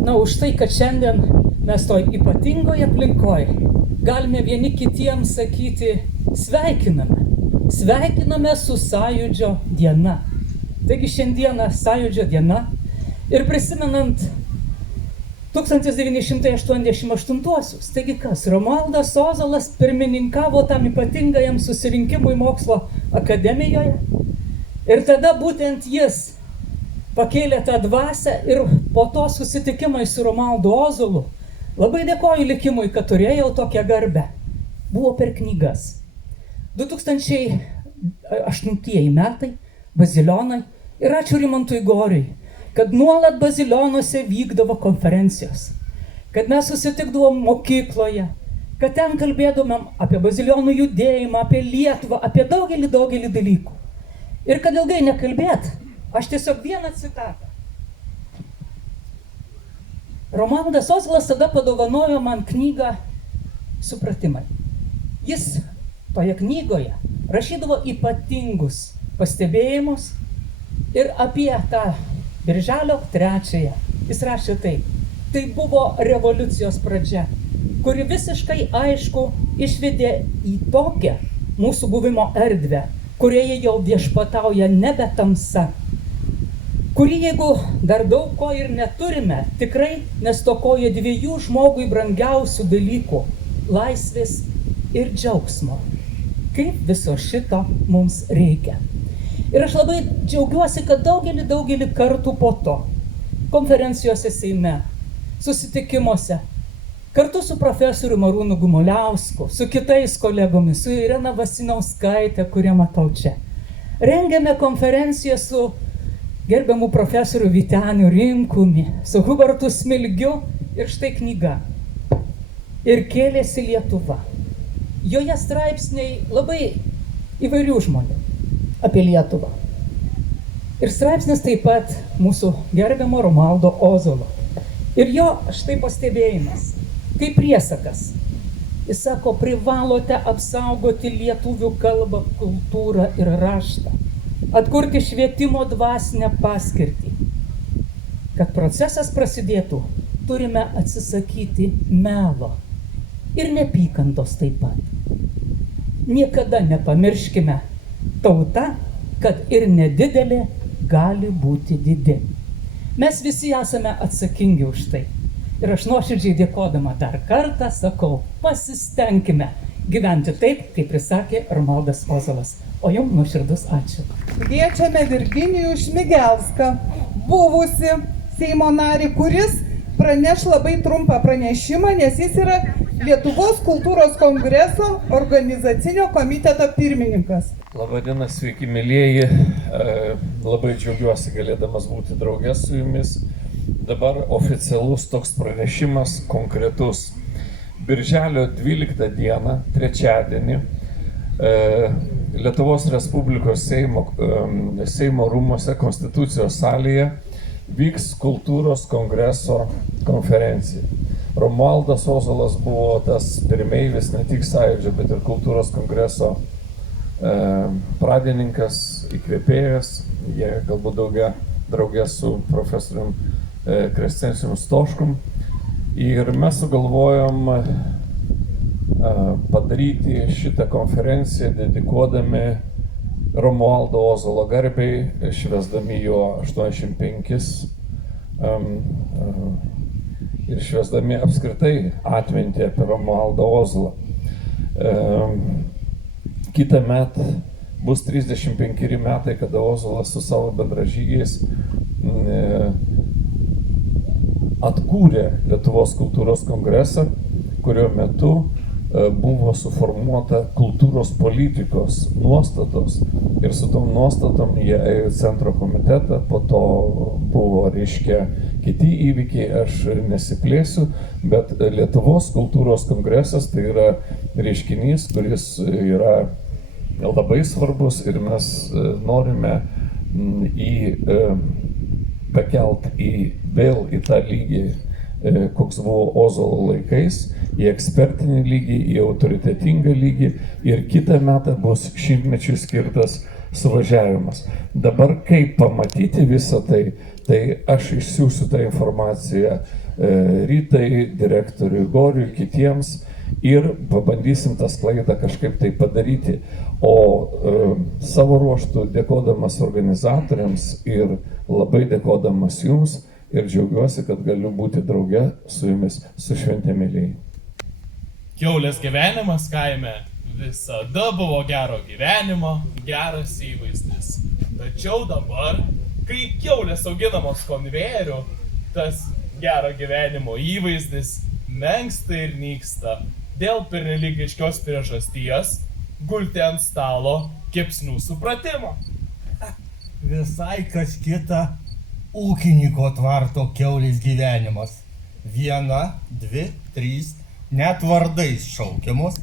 Na, už tai, kad šiandien mes toj ypatingoje aplinkoje galime vieni kitiems sakyti sveikiname. Sveikiname su sąjūdžio diena. Taigi šiandieną sąjūdžio diena ir prisimenant 1988-uosius. Taigi kas? Romualdas Ozolas pirmininkavo tam ypatingajam susirinkimui mokslo akademijoje. Ir tada būtent jis pakėlė tą dvasią ir po to susitikimai su Romualdu Ozolu. Labai dėkoju likimui, kad turėjau tokią garbę. Buvo per knygas. 2008 metai, Bazilionai, ir ačiū Rimantui Goriui, kad nuolat Bazilionuose vykdavo konferencijos, kad mes susitikdavom mokykloje, kad ten kalbėdavome apie Bazilionų judėjimą, apie Lietuvą, apie daugelį dalykų. Ir kad ilgai nekalbėt, aš tiesiog vieną citatą. Romualdas Ozolas tada padovanojo man knygą Supratimai. Jis toje knygoje rašydavo ypatingus pastebėjimus ir apie tą Birželio 3-ąją. Jis rašė taip. Tai buvo revoliucijos pradžia, kuri visiškai aišku išvedė į tokią mūsų buvimo erdvę, kurioje jau viešpatauja nebe tamsa, kuri, jeigu dar daug ko ir neturime, tikrai nestokoja dviejų žmogui brangiausių dalykų – laisvės ir džiaugsmo. Kaip viso šito mums reikia. Ir aš labai džiaugiuosi, kad daugelį kartų po to, konferencijose Seime, susitikimuose, Kartu su profesoriu Marūnu Gumuliausku, su kitais kolegomis, su Irena Vasinauskaitė, kurią matau čia. Rengėme konferenciją su gerbiamu profesoriu Vyteniu Rimkumi, su Hubertu Smilgiu ir štai knyga. Ir kėlėsi Lietuva. Joje straipsniai labai įvairių žmonių apie Lietuvą. Ir straipsnis taip pat mūsų gerbiamo Romualdo Ozolo. Ir jo štai pastebėjimas, kaip priesakas. Jis sako, privalote apsaugoti lietuvių kalbą, kultūrą ir raštą, atkurti švietimo dvasinę paskirtį. Kad procesas prasidėtų, turime atsisakyti melo ir neapykantos taip pat. Niekada nepamirškime, tauta, kad ir nedidelė gali būti didelė. Mes visi esame atsakingi už tai. Ir aš nuoširdžiai dėkodama dar kartą sakau, pasistengime gyventi taip, kaip prisakė Romualdas Ozolas. O jums nuoširdus ačiū. Kviečiame Virginijų Šmigelską, buvusi Seimo narį, kuris praneš labai trumpą pranešimą, nes jis yra Lietuvos kultūros kongreso organizacinio komiteto pirmininkas. Labadiena, sveiki mėlyjeji, labai džiaugiuosi galėdamas būti drauge su jumis. Dabar oficialus toks pranešimas konkretus. Birželio 12 dieną, trečiadienį, Lietuvos Respublikos Seimo rūmuose Konstitucijos salėje vyks kultūros kongreso konferencija. Romualdas Ozolas buvo tas pirmeivis, ne tik sąjūdžio, bet ir kultūros kongreso pradininkas, įkvėpėjas. Jie galbūt draugė su profesorium Krescencijum Stoškum. Ir mes sugalvojom padaryti šitą konferenciją dedikuodami Romualdo Ozolo garbei, švęsdami jo 85 ir švęsdami apskritai atmintį apie Romualdą Ozolą. Kitą metą bus 35 metai, kada Ozolas su savo bendražygiais atkūrė Lietuvos kultūros kongresą, kurio metu buvo suformuota kultūros politikos nuostatos ir su tom nuostatom jie ėjo į centro komitetą, po to buvo, reiškia, kiti įvykiai, aš nesiplėsiu, bet Lietuvos kultūros kongresas tai yra reiškinys, kuris yra labai svarbus ir mes norime pakelt vėl į tą lygį, koks buvo Ozolo laikais, į ekspertinį lygį, į autoritetingą lygį ir kitą metą bus 100-mečiui skirtas suvažiavimas. Dabar kaip pamatyti visą tai, tai aš išsiųsiu tą informaciją Rytai, direktoriui Goriui, kitiems ir pabandysim tą sklaidą kažkaip tai padaryti. O savo ruoštų dėkodamas organizatoriams ir labai dėkodamas jums ir džiaugiuosi, kad galiu būti drauge su jumis, su švente mėlyje. Kiaulės gyvenimas kaime visada buvo gero gyvenimo, geras įvaizdis. Tačiau dabar, kai kiaulės auginamos konvejeriu, tas gero gyvenimo įvaizdis menksta ir nyksta dėl pernelyg aiškios priežasties gulti ant stalo kepsnių supratimo. Visai kas kita ūkininko tvarto kiaulės gyvenimas. 1, 2, 3, net vardais šaukiamos.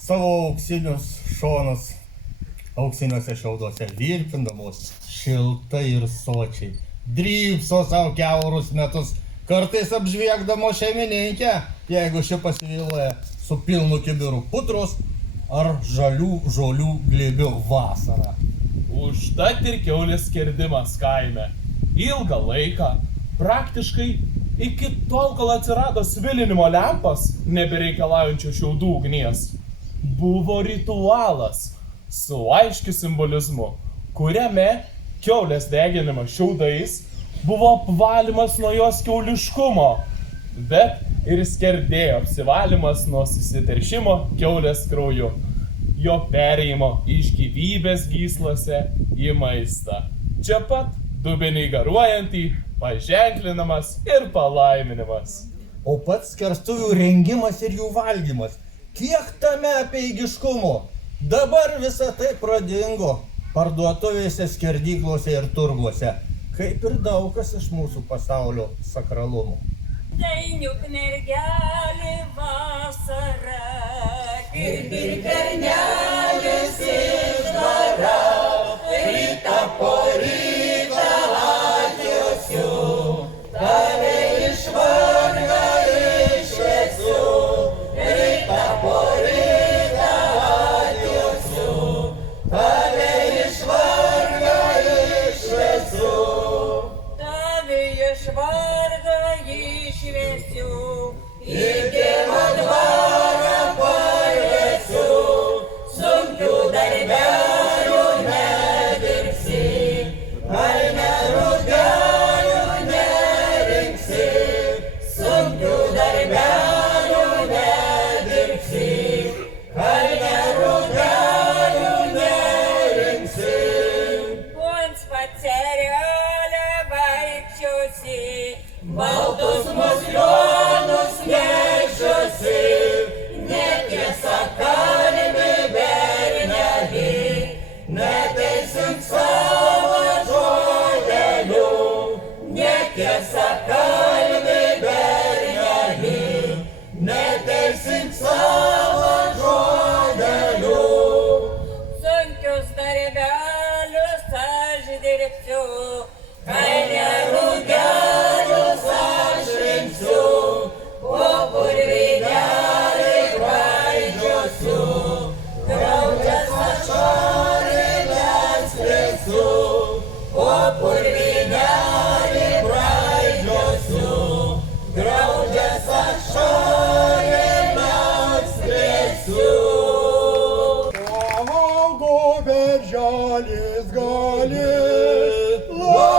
Savo auksinius šonus auksiniuose šiauduose virpindamos šiltai ir sočiai. Drypso savo kiaurus metus, kartais apžviegdamos šeimininkę, jeigu ši pasivėluoja su pilnu kibirų putros ar žolių glėbiu vasarą. Užtat ir kiaulės skerdimas kaime ilgą laiką, praktiškai iki tol, kol atsirado svilinimo lempas, nebereikalaujančio šiaudų ugnies, buvo ritualas su aiškiu simbolizmu, kuriame kiaulės deginimas šiaudais buvo apvalymas nuo jos kiauliškumo, bet ir skerdėjo apsivalymas nuo susiteršimo kiaulės krauju, jo perėjimo iš gyvybės gyslose į maistą. Čia pat dubeniai garuojantį, paženklinamas ir palaiminimas. O pats skerstuvių rengimas ir jų valgymas. Kiek tame apeigiškumo? Dabar visa tai pradingo parduotuvėse, skerdyklose ir turguose. Kaip ir daug kas iš mūsų pasaulio sakralumo. Dainiuk mergelė vasara, ir karnelis iš dvara, rytą po rytą atjosiu, tave iš vargo išvesiu, rytą po rytą atjosiu, tave iš vargo išvesiu, tave iš vargo išvesiu, į Dievo dvarą parvesiu, sunkių darbelių nedirbsi, kalne rugelių nerinksi, sunkių darbelių nedirbsi, kalne rugelių nerinksi. Ant spacerelę vaikščiosi, baltus muslionus nešiosi, netiesa kalbi berneli, neteisink savo žodelių, netiesa kalbi berneli, neteisink savo žodelių. Sunkius darbelius aš dirbsiu, kalne rugelius aš rinksiu, po purvynelį braidžiosiu, graudžias ašareles liesiu, po purvynelį braidžiosiu, graudžias ašareles liesiu. Augo berželis gali lauką,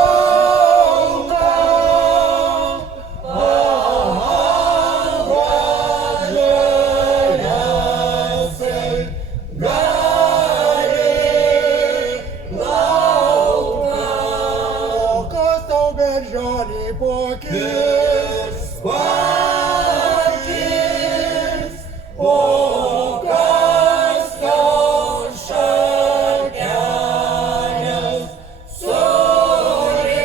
augo žaliasai gali lauką. O kas tau berželį pakis? Pakis. O kas tau šakelės surinks,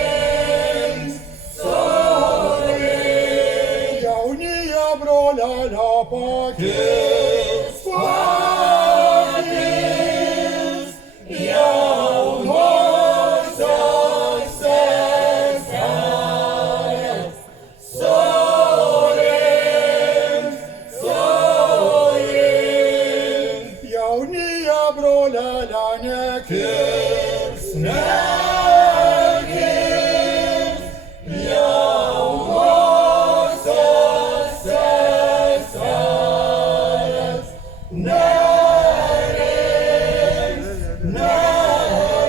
surinks. Jaunyje brolelio pakis, pakis. Jaunosios seselės surinks, surinks. Jaunyje brolelio nekirs, nekirs. Jaunosios seselės nerinks, nerinks.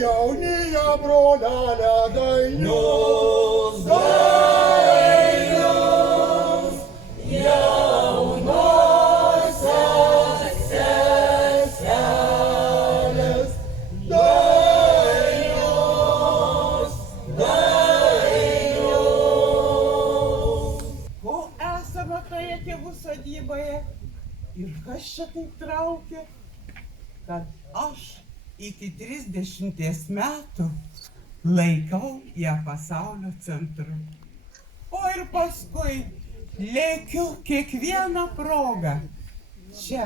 Jaunyje brolelio dainius, dainius. Jaunosios seselės dainius, dainius. Ko esama toje tėvų sodyboje ir kas čia taip traukia, kad aš iki 30 metų laikau ją pasaulio centru. O ir paskui lėkiu kiekvieną progą čia,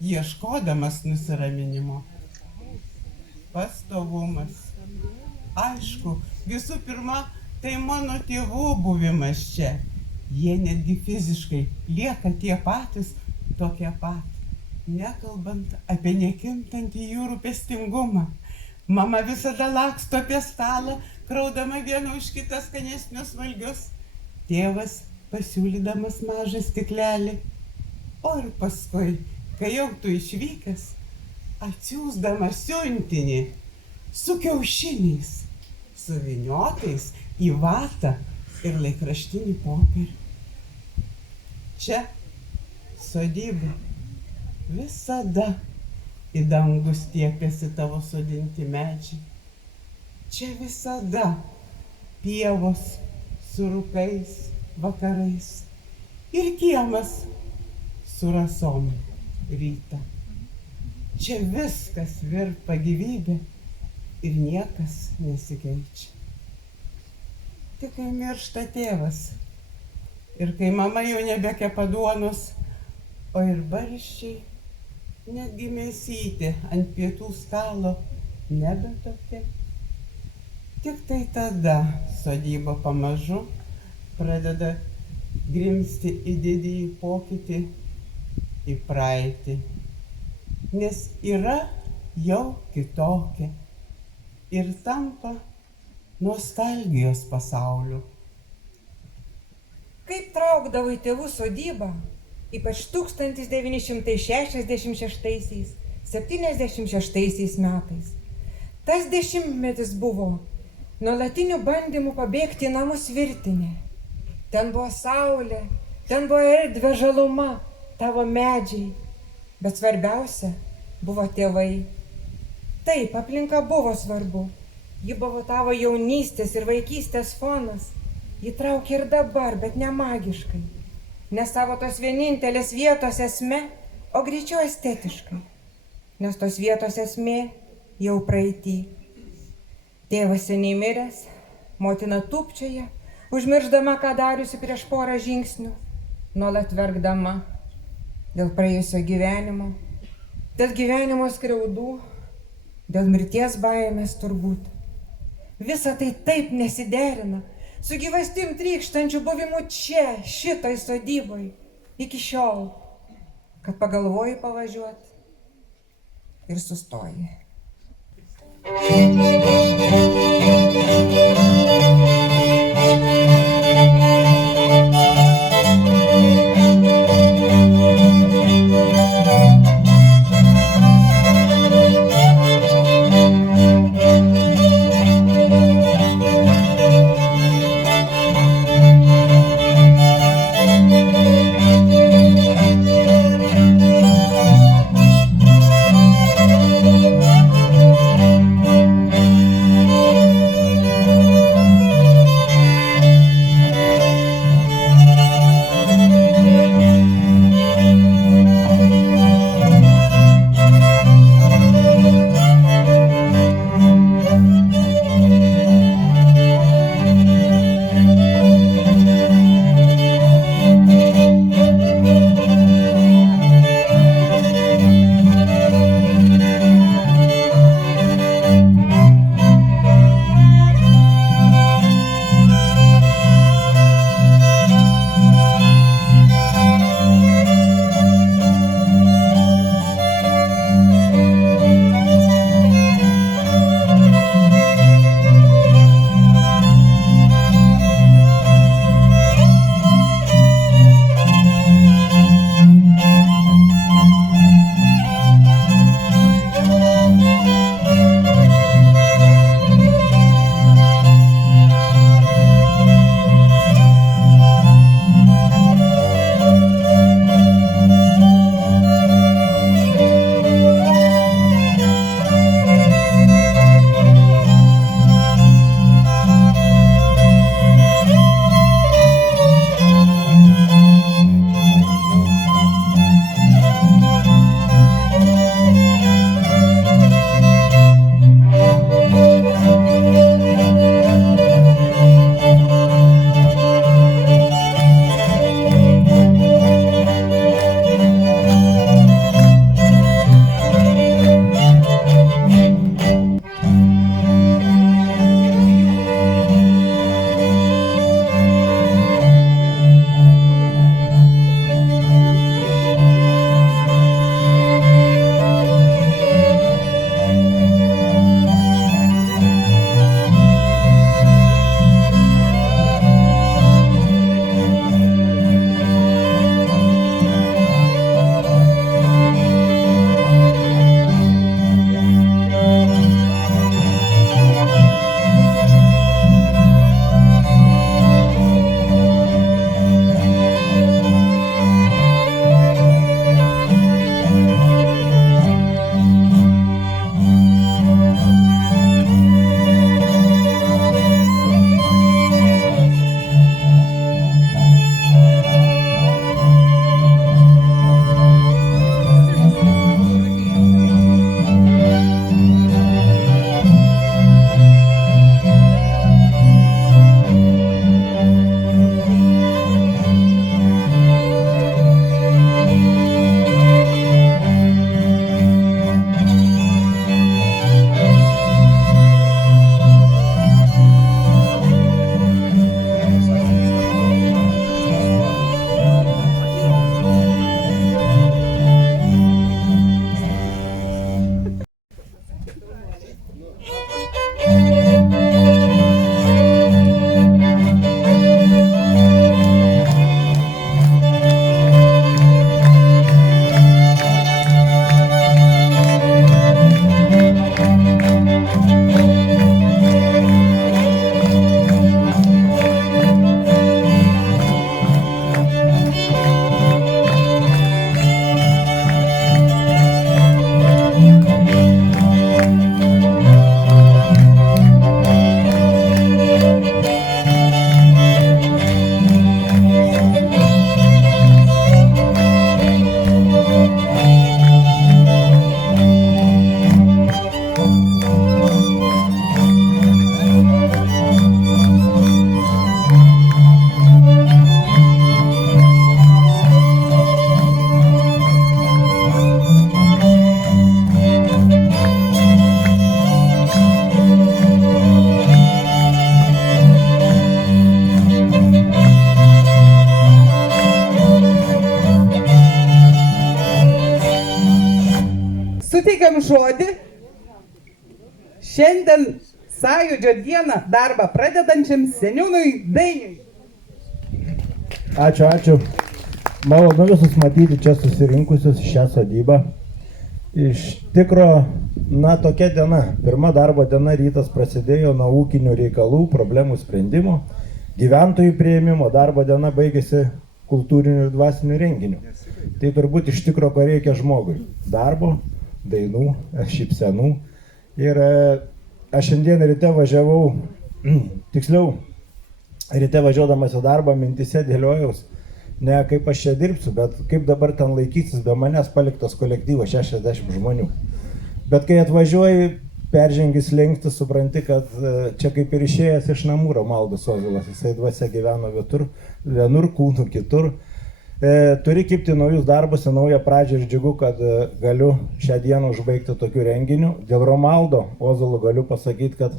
ieškodamas nusiraminimo. Pastovumas. Aišku, visų pirma, tai mano tėvų buvimas čia. Jie netgi fiziškai lieka tie patys, tokie pat. Nekalbant apie nekintantį jų rūpestingumą. Mama visada laksto apie stalą, kraudama vieną už kitą skanesnius valgius. Tėvas pasiūlydamas mažą stiklelį. O ir paskui, kai jau tu išvykęs, atsiųsdamas siuntinį su kiaušiniais, suvyniotais į vatą ir laikraštinį popierių. Čia sodyba visada į dangų stiepėsi tavo sodinti medžiai. Čia visada pievos su rūkais vakarais ir kiemas su rasom rytą. Čia viskas virpa gyvybė ir niekas nesikeičia. Tik kai miršta tėvas ir kai mama jau nebekepa duonos, o ir barščiai, netgi mėsyti ant pietų stalo nebe tokia. Tik tai tada sodyba pamažu pradeda grimsti į didįjį pokytį, į praeitį, nes yra jau kitokia ir tampa nostalgijos pasauliu. Kaip traukdavo į tėvų sodybą, ypač 1966–76 metais. Tas dešimtmetis buvo nuolatinių bandymų pabėgti į namus virtinė. Ten buvo saulė, ten buvo erdvė žaluma, tavo medžiai, bet svarbiausia buvo tėvai. Taip, aplinka buvo svarbu. Ji buvo tavo jaunystės ir vaikystės fonas. Ji traukia ir dabar, bet ne magiškai. Ne savo tos vienintelės vietos esme, o greičiau estetiškai. Nes tos vietos esmė jau praeitį. Tėvas seniai miręs, motina tūpčioja, užmirždama, ką dariusi prieš porą žingsnių, nuolat verkdama dėl praėjusio gyvenimo, dėl gyvenimo skriaudų, dėl mirties baimės turbūt. Visa tai taip nesiderina su gyvastim trykštančiu buvimu čia, šitoj sodyboj, iki šiol, kad pagalvoji pavažiuoti ir sustoji. suteikiam žodį šiandien Sąjūdžio dieną darbą pradedančiam seniūnui Dainiui. Ačiū. Malonu visus matyti čia susirinkusius šią sodybą. Iš tikro, tokia diena, pirma darbo diena rytas prasidėjo nuo ūkinių reikalų, problemų sprendimo, gyventojų priėmimo, darbo diena baigėsi kultūrinių ir dvasinių renginių. Tai turbūt iš tikro, ko reikia žmogui. Darbo, dainų, šypsenų. Ir aš šiandien ryte važiavau, tiksliau, ryte važiuodamas į darbą mintise dėliojaus, ne kaip aš čia dirbsiu, bet kaip dabar ten laikysis be manęs paliktas kolektyvas 60 žmonių. Bet kai atvažiuoji, peržengis lenkti, supranti, kad čia kaip ir išėjęs iš namų Romualdas Ozolas, jisai dvasia gyveno vienur, kūnų kitur. Turi kibti naujus darbus, į naują pradžią ir džiugu, kad galiu šią dieną užbaigti tokiu renginiu. Dėl Romualdo Ozolo galiu pasakyti, kad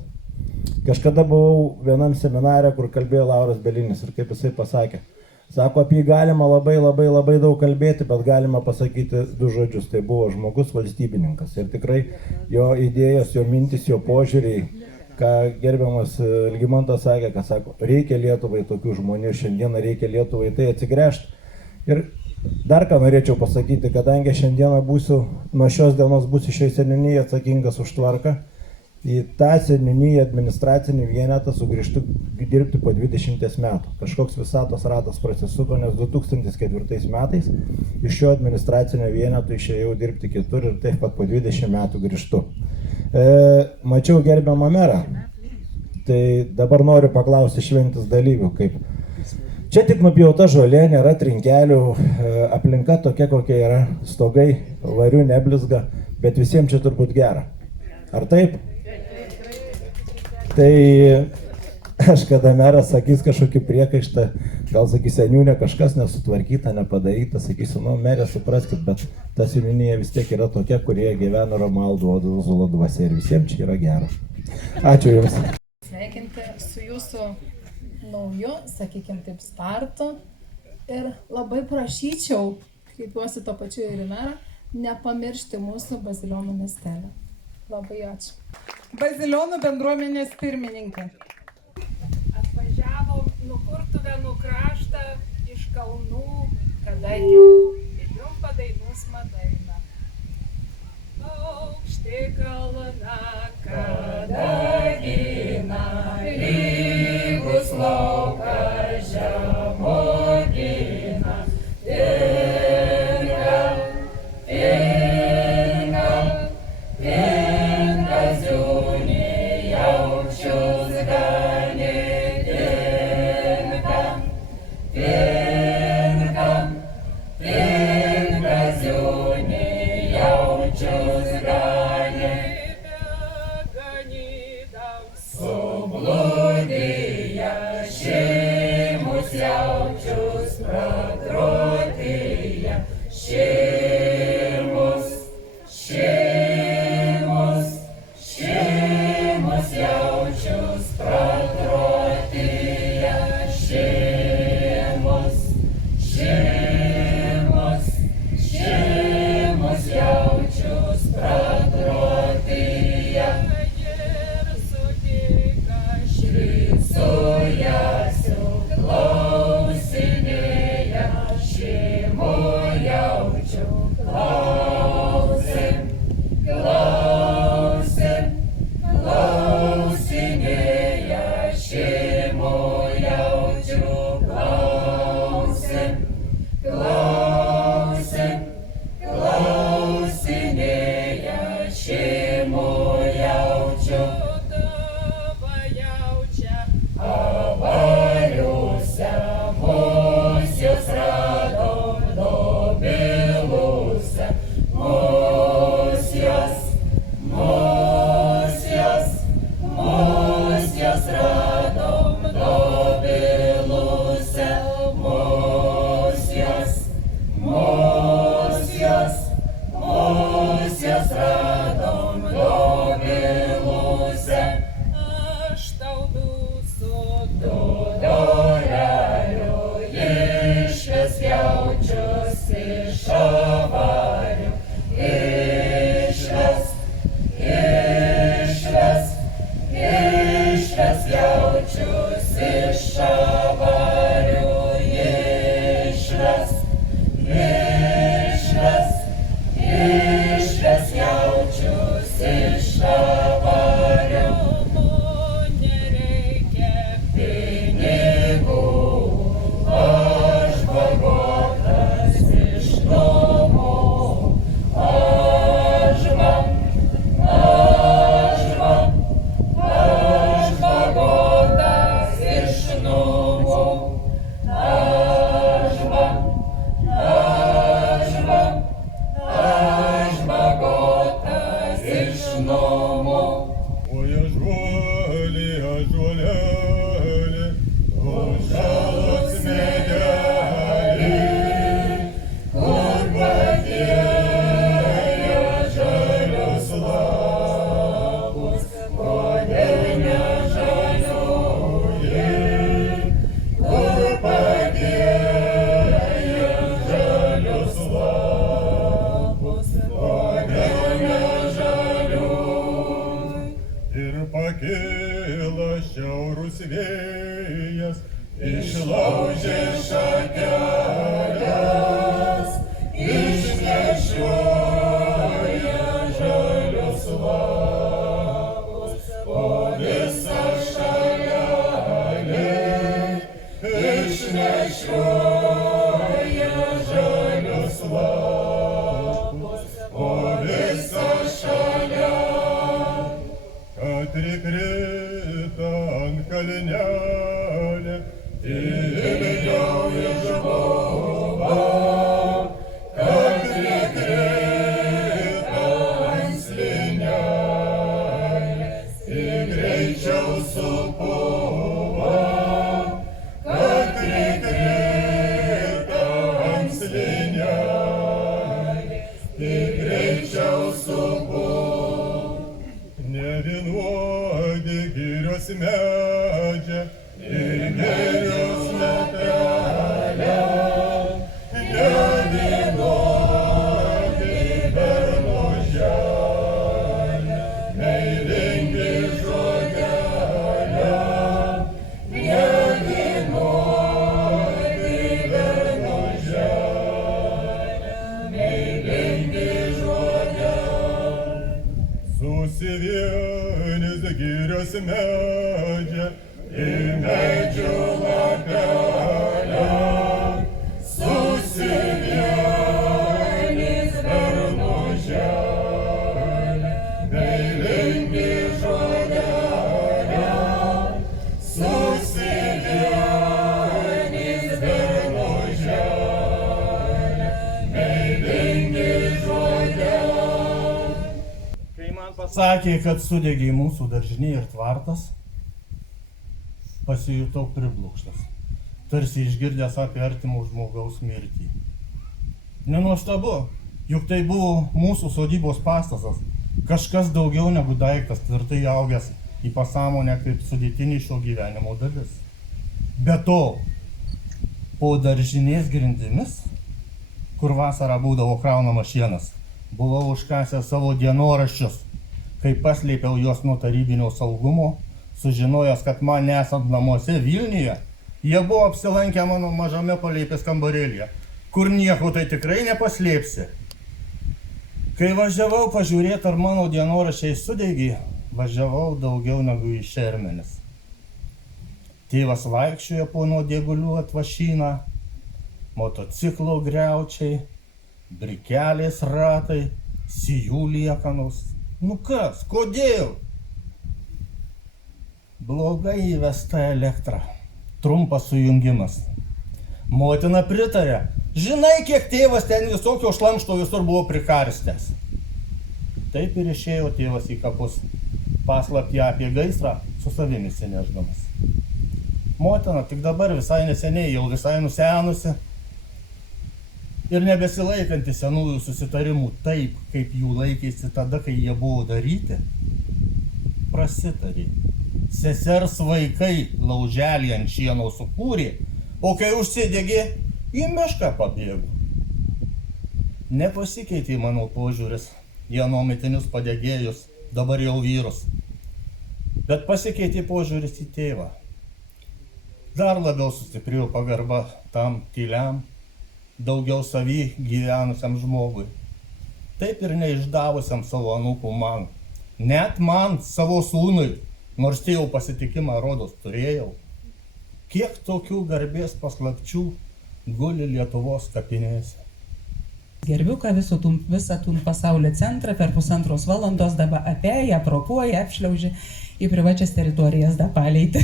kažkada buvau vienam seminare, kur kalbėjo Lauras Belinis ir kaip jisai pasakė. Sako, apie jį galima labai daug kalbėti, bet galima pasakyti du žodžius. Tai buvo žmogus valstybininkas. Ir tikrai jo idėjos, jo mintis, jo požiūriai, ką gerbiamas Algimantas sakė, kad sako, reikia Lietuvai tokių žmonių, šiandieną reikia Lietuvai tai atsigręžti. Ir dar ką norėčiau pasakyti, kadangi šiandieną nuo šios dienos būsiu šiai seniūnijai atsakingas už tvarką, į tą seniūniją administracinį vienetą sugrįžtu dirbti po 20 metų. Kažkoks visatos ratas prasisuko, nes 2004 metais iš šio administracinio vieneto išėjau dirbti kitur ir taip pat po 20 metų grįžtu. Mačiau gerbiamą merą, tai dabar noriu paklausti šventės dalyvių, kaip čia tik nupjauta žolė, nėra trinkelių, aplinka tokia, kokia yra, stogai varių neblizga, bet visiems čia turbūt gera. Ar taip? Tai aš kada meras sakys kažkokį priekaištą, gal sakys seniūnė kažkas nesutvarkyta, nepadaryta, sakysiu, merė supraskit, bet ta seniūnija vis tiek yra tokia, kurie gyvena Romualdo Ozolo dvasia ir visiems čia yra gera. Ačiū Jums. Sveikinti su Jūsų nauju, sakykime taip, startu ir labai prašyčiau, kreipiuosi to pačiu ir į merą, nepamiršti mūsų Bazilionų miestelio. Labai ačiū. Bazilionų bendruomenės pirmininkė. Atvažiavom nukurtuvėnų kraštą iš Kaunų, Kadagių ir jum padainuos Madaina. Aukšti kalna Kadagina, lygus laukas žemugina, Jaučiuosi šavariu, iš Miškas jaučius iš avario, nereikia pinigų, aš bagotas iš namų, aš bagotas iš namų, aš bagotas iš namų. Oi, ąžuolė, ąžuolėli, užželos medelį, kur padėjo žalius lapus, kodėl nežaliuoji, kur padėjo žalius lapus, kodėl nežaliuoji. Ir pakilo šiaurus vėjas, išlaužė šakeles, išnešioja žalius lapus po visą šalelį, išnešioja žalius lapus po visą šalelį. Katri krito ant kalnelį, ilgiau išbuvo. Katri krito ant slėnelės, greičiau supuvo. Katri krito ant slėnelės, greičiau supuvo. Nevienodi girios medžiai ir girios metelė, nevienodi berno žemė, meilingi žogelė, nevienodi berno žemė, meilingi žogelė. Susivienis girios medžiai ir medžių lapelė, susivienis berno žemė, meilingi žogelė, susivienis berno žemė, meilingi žogelė. Kai man pasakė, kad sudegė mūsų daržinė ir tvartas, pasijutau priblokštas, tarsi išgirdęs apie artimo žmogaus mirtį. Nenuostabu, juk tai buvo mūsų sodybos pastatas, kažkas daugiau negu daiktas, tvirtai augęs į pasąmonę kaip sudėtinė šio gyvenimo dalis. Be to, po daržinės grindimis, kur vasarą būdavo kraunamas šienas, buvau užkasęs savo dienoraščius. Kai paslėpiau juos nuo tarybinio saugumo, sužinojęs, kad man nesant namuose Vilniuje, jie buvo apsilankę mano mažame palėpės kambarėlyje, kur nieko tai tikrai nepaslėpsi. Kai važiavau pažiūrėti, ar mano dienoraščiai sudegė, važiavau daugiau negu į Šermenis. Tėvas vaikščiojo po nuodėgulių atvašyną, motociklo griaučiai, brikelės ratai, sijų liekanos. Nu kas, kodėl? Blogai įvesta elektra. Trumpas sujungimas. Motina pritarė. Žinai, kiek tėvas ten visokio šlamšto visur buvo prikarstęs. Taip ir išėjo tėvas į kapus. Paslaptį apie gaisrą su savimi sineždamas. Motina tik dabar visai neseniai, jau visai nusenusi ir nebesilaikanti senųjų susitarimų taip, kaip jų laikėsi tada, kai jie buvo daryti, prasitarė. Sesers vaikai lauželį ant šieno sukūrė, o kai užsidegė, į mišką pabėgo. Nepasikeitė mano požiūris į anometinius padegėjus, dabar jau vyrus. Bet pasikeitė požiūris į tėvą. Dar labiau sustiprėjo pagarba tam tyliam, daugiau savy gyvenusiam žmogui. taip ir neišdavusiam savo anūkų man. Net man, savo sūnui, nors tai jau pasitikimą rodos turėjau. Kiek tokių garbės paslapčių guli Lietuvos kapinėse. Gerbiu, ką visą tų pasaulio centrą per 1,5 valandos dabar apėję, apropuoja, apšliaužia į privačias teritorijas da paleitė.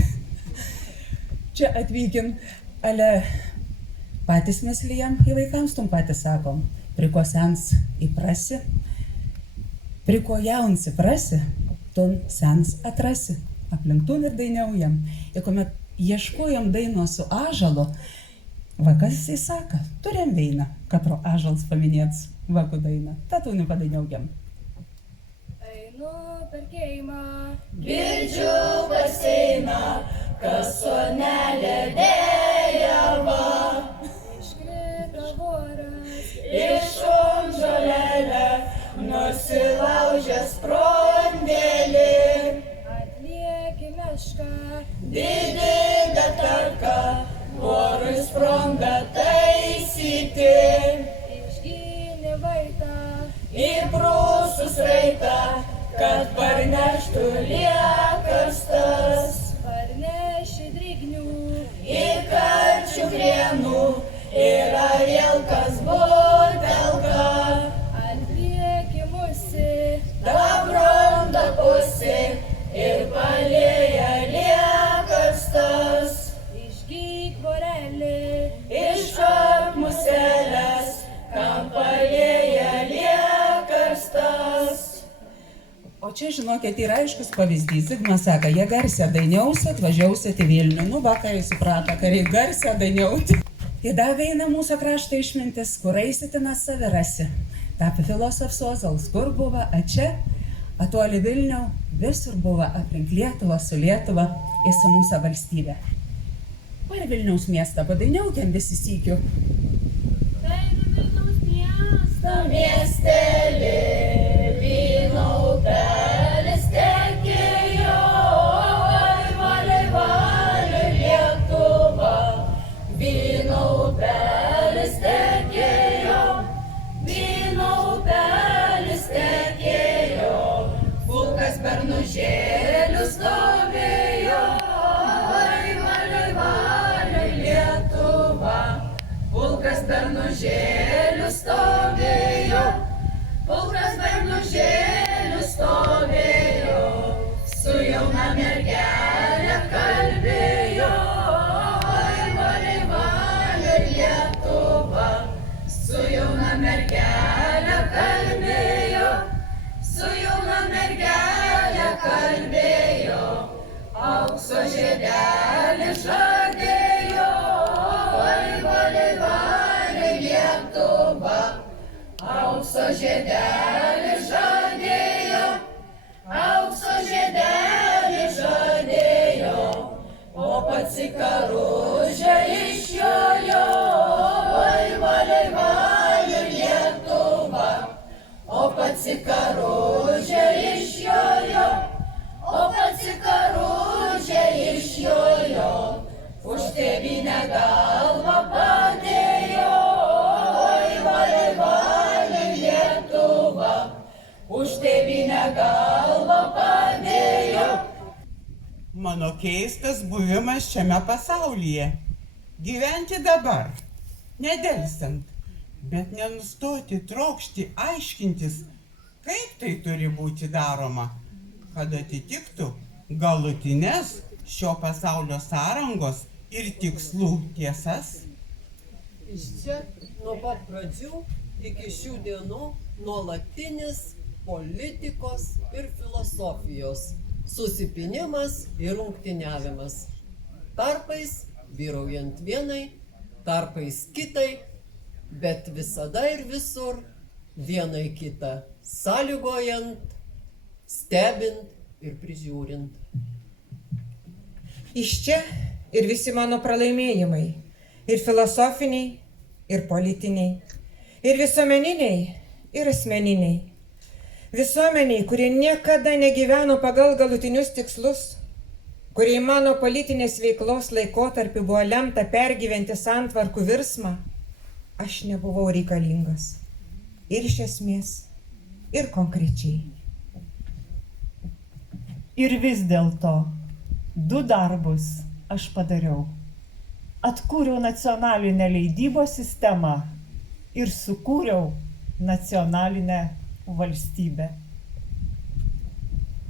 Čia atvykim, ale patys mes lyjam į vaikams, tum patys sakom, priko sens įprasi, priko jauns įprasi, tun sens atrasi, aplinktum ir dainiaujam. Ir kuomet ieškojam dainos su ąžalo, vakas jisai sako, turėm veiną, kad pro ąžals paminėts vakų dainą, tad tūnį padainiaujam. Einu per keimą, Girdžiu baseiną, kas sonelė dėjava. iškrito voras, Išom žolelę, nusilaužęs sprondėlį. atlieki mešką, Didį datarką, vorui sprondą taisyti. išgynė vaitą, Į prūsus raitą, kad parneštų liekastas. parneši drygnių, Į karčių krienų ir arielkas butelka. atlieki musi, Dabronda pusi ir palėja liekastas. išgyk vorelį, Iškart muselės, kam palėja liekastas. O čia, žinokit, yra aiškus pavyzdys. Zigmas sako, jie garsia dainiausi, atvažiausit į Vilnių. Nu, vakarai suprato, kad reikia garsia dainiauti. Ir davė eina mūsų krašto išmintis, kur eisite mes savirasi. Tapė filosofas Ozolas, kur buvo, a čia, atuoli Vilnių, visur buvo aplink Lietuvą, su Lietuva ir su mūsų valstybė. Ar Vilniaus miestą padainiaukiam visi sykiu? Miestelį vyno upelis tekėjo, oi valiai valiai Lietuva. Vyno upelis tekėjo, vyno upelis tekėjo. Pulkas bernužėlių stovėjo, oi valiai valiai Lietuva. Pulkas bernužėlių stovėjo, pulkas bernužėlių stovėjo, su jauna mergelė kalbėjo, oi valiai valiai Lietuva. Su jauna mergelė kalbėjo, su jauna mergelė kalbėjo, aukso žiedelį žadėjo, oi valiai valiai Lietuva. Aukso žiedelį žadėjo, aukso žiedelį žadėjo, o pats į karužę išjojo, oi valiai valiai Lietuva. O pats į karužę išjojo, o pats į karužę išjojo, už tėvynę galvą padėjo, oi valiai valiai Lietuva. Už tėvynę galvą padėjo. Mano keistas buvimas šiame pasaulyje. Gyventi dabar, nedelsiant, bet nenustoti trokšti aiškintis, kaip tai turi būti daroma, kad atitiktų galutinės šio pasaulio sąrangos ir tikslų tiesas. Iš čia nuo pat pradžių iki šių dienų nuolatinis politikos ir filosofijos susipynimas ir rungtyniavimas. Tarpais vyraujant vienai, tarpais kitai, bet visada ir visur vienai kitą sąlygojant, stebint ir prižiūrint. Iš čia ir visi mano pralaimėjimai, ir filosofiniai, ir politiniai, ir visuomeniniai, ir asmeniniai. Visuomeniai, kurie niekada negyveno pagal galutinius tikslus, kurie mano politinės veiklos laikotarpiu buvo lemta pergyventi santvarkų virsmą, aš nebuvau reikalingas. Ir iš esmės, ir konkrečiai. Ir vis dėlto 2 darbus aš padariau. Atkūriau nacionalinę leidybos sistemą ir sukūriau nacionalinę valstybę.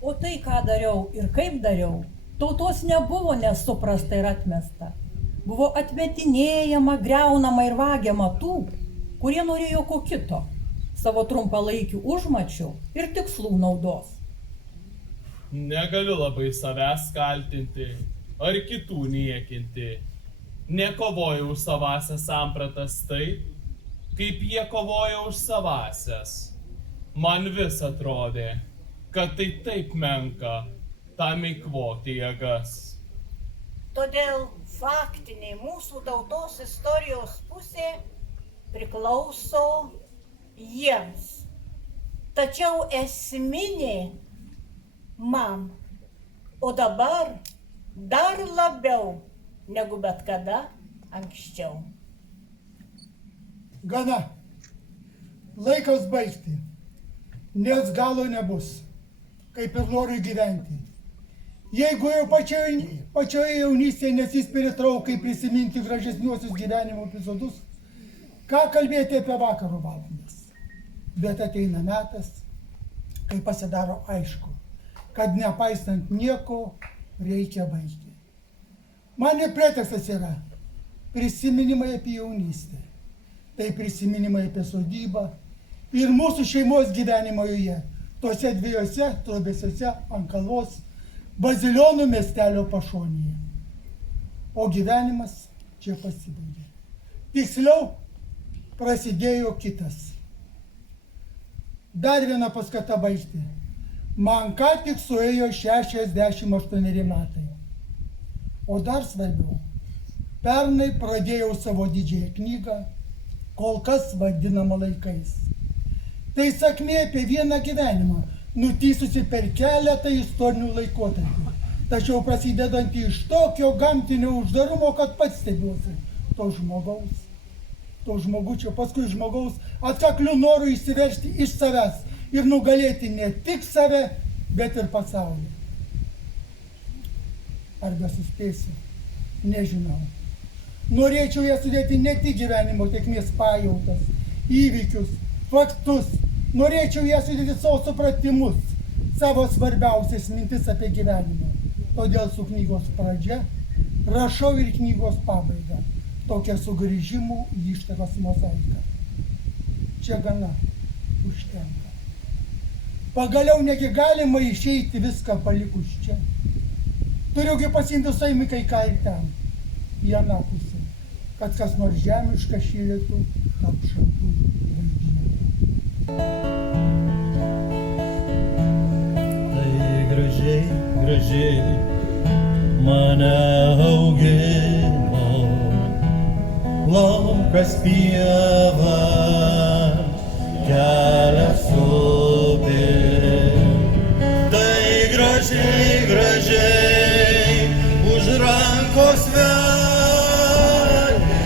O tai, ką dariau ir kaip dariau, tautos nebuvo nesuprasta ir atmesta. Buvo atmetinėjama, greunama ir vagiama tų, kurie norėjo ko kito, savo trumpalaikių užmačių ir tikslų naudos. Negaliu labai savęs kaltinti ar kitų niekinti. Nekovojau už savasias sampratas taip, kaip jie kovoja už savasias. Man vis atrodė, kad tai taip menka, tam eikvoti jėgas. Todėl faktinė mūsų tautos istorijos pusė priklauso jiems. Tačiau esminė man, o dabar dar labiau negu bet kada anksčiau. Gana. Laikas baigti, nes galo nebus, kaip ir noriu gyventi. Jeigu jau pačioje jaunystėje nesispėrė traukai prisiminti gražesniuosius gyvenimo epizodus, ką kalbėti apie vakaro valandas. Bet ateina metas, kai pasidaro aišku, kad nepaisant nieko reikia baigti. Man ir pretekstas yra prisiminimai apie jaunystę. Tai prisiminimai apie sodybą ir mūsų šeimos gyvenimo joje, tose 2 trobesiuose ant kalvos Bazilionų miestelio pašonėje. O gyvenimas čia pasibaigė. Tiksliau, prasidėjo kitas. Dar viena paskata baigti. Man ką tik suėjo 68 metai. O dar svarbiau, pernai pradėjau savo didžiąją knygą, kol kas vadinama laikais. Tai sakmė apie vieną gyvenimą, nutįsusi per keletą istorinių laikotarpių, tačiau prasidedantį iš tokio gamtinio uždarumo, kad pats stebiuosi to žmogučio, paskui žmogaus atkakliu noru išsiveržti iš savęs ir nugalėti ne tik save, bet ir pasaulį. Ar besuspėsiu? Nežinau. Norėčiau ją sudėti ne tik gyvenimo tėkmės pajautas, įvykius, faktus. Norėčiau ją sudėti savo supratimus, savo svarbiausias mintis apie gyvenimą. Todėl su knygos pradžia rašau ir knygos pabaigą. Tokia sugrįžimų į ištakas mozaika. Čia gana užtenka. Pagaliau negi galima išeiti viską palikus čia. Turiugi pasiimti saimi kai ką ir ten, į aną pusę, kad kas nors žemiška šįlėtų tarp šaltų valdžių. Tai gražiai, gražiai mane augino, laukas pieva, kelias upė. Tai gražiai, gražiai už rankos vedė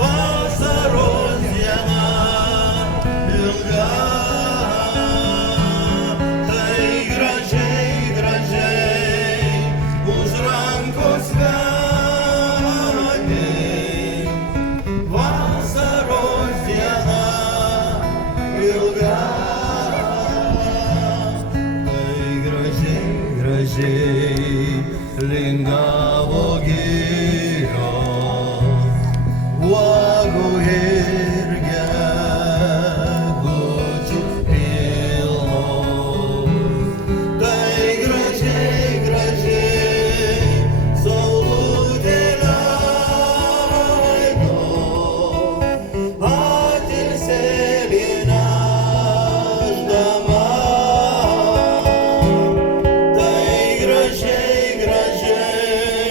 vasaros diena ilga. Tai gražiai, gražiai už rankos vedė vasaros diena ilga. Tai gražiai, gražiai lingavo girios, uogų ir gegučių pilnos. Tai gražiai, gražiai saulutė leido atilsėlį nešdama. Tai gražiai, gražiai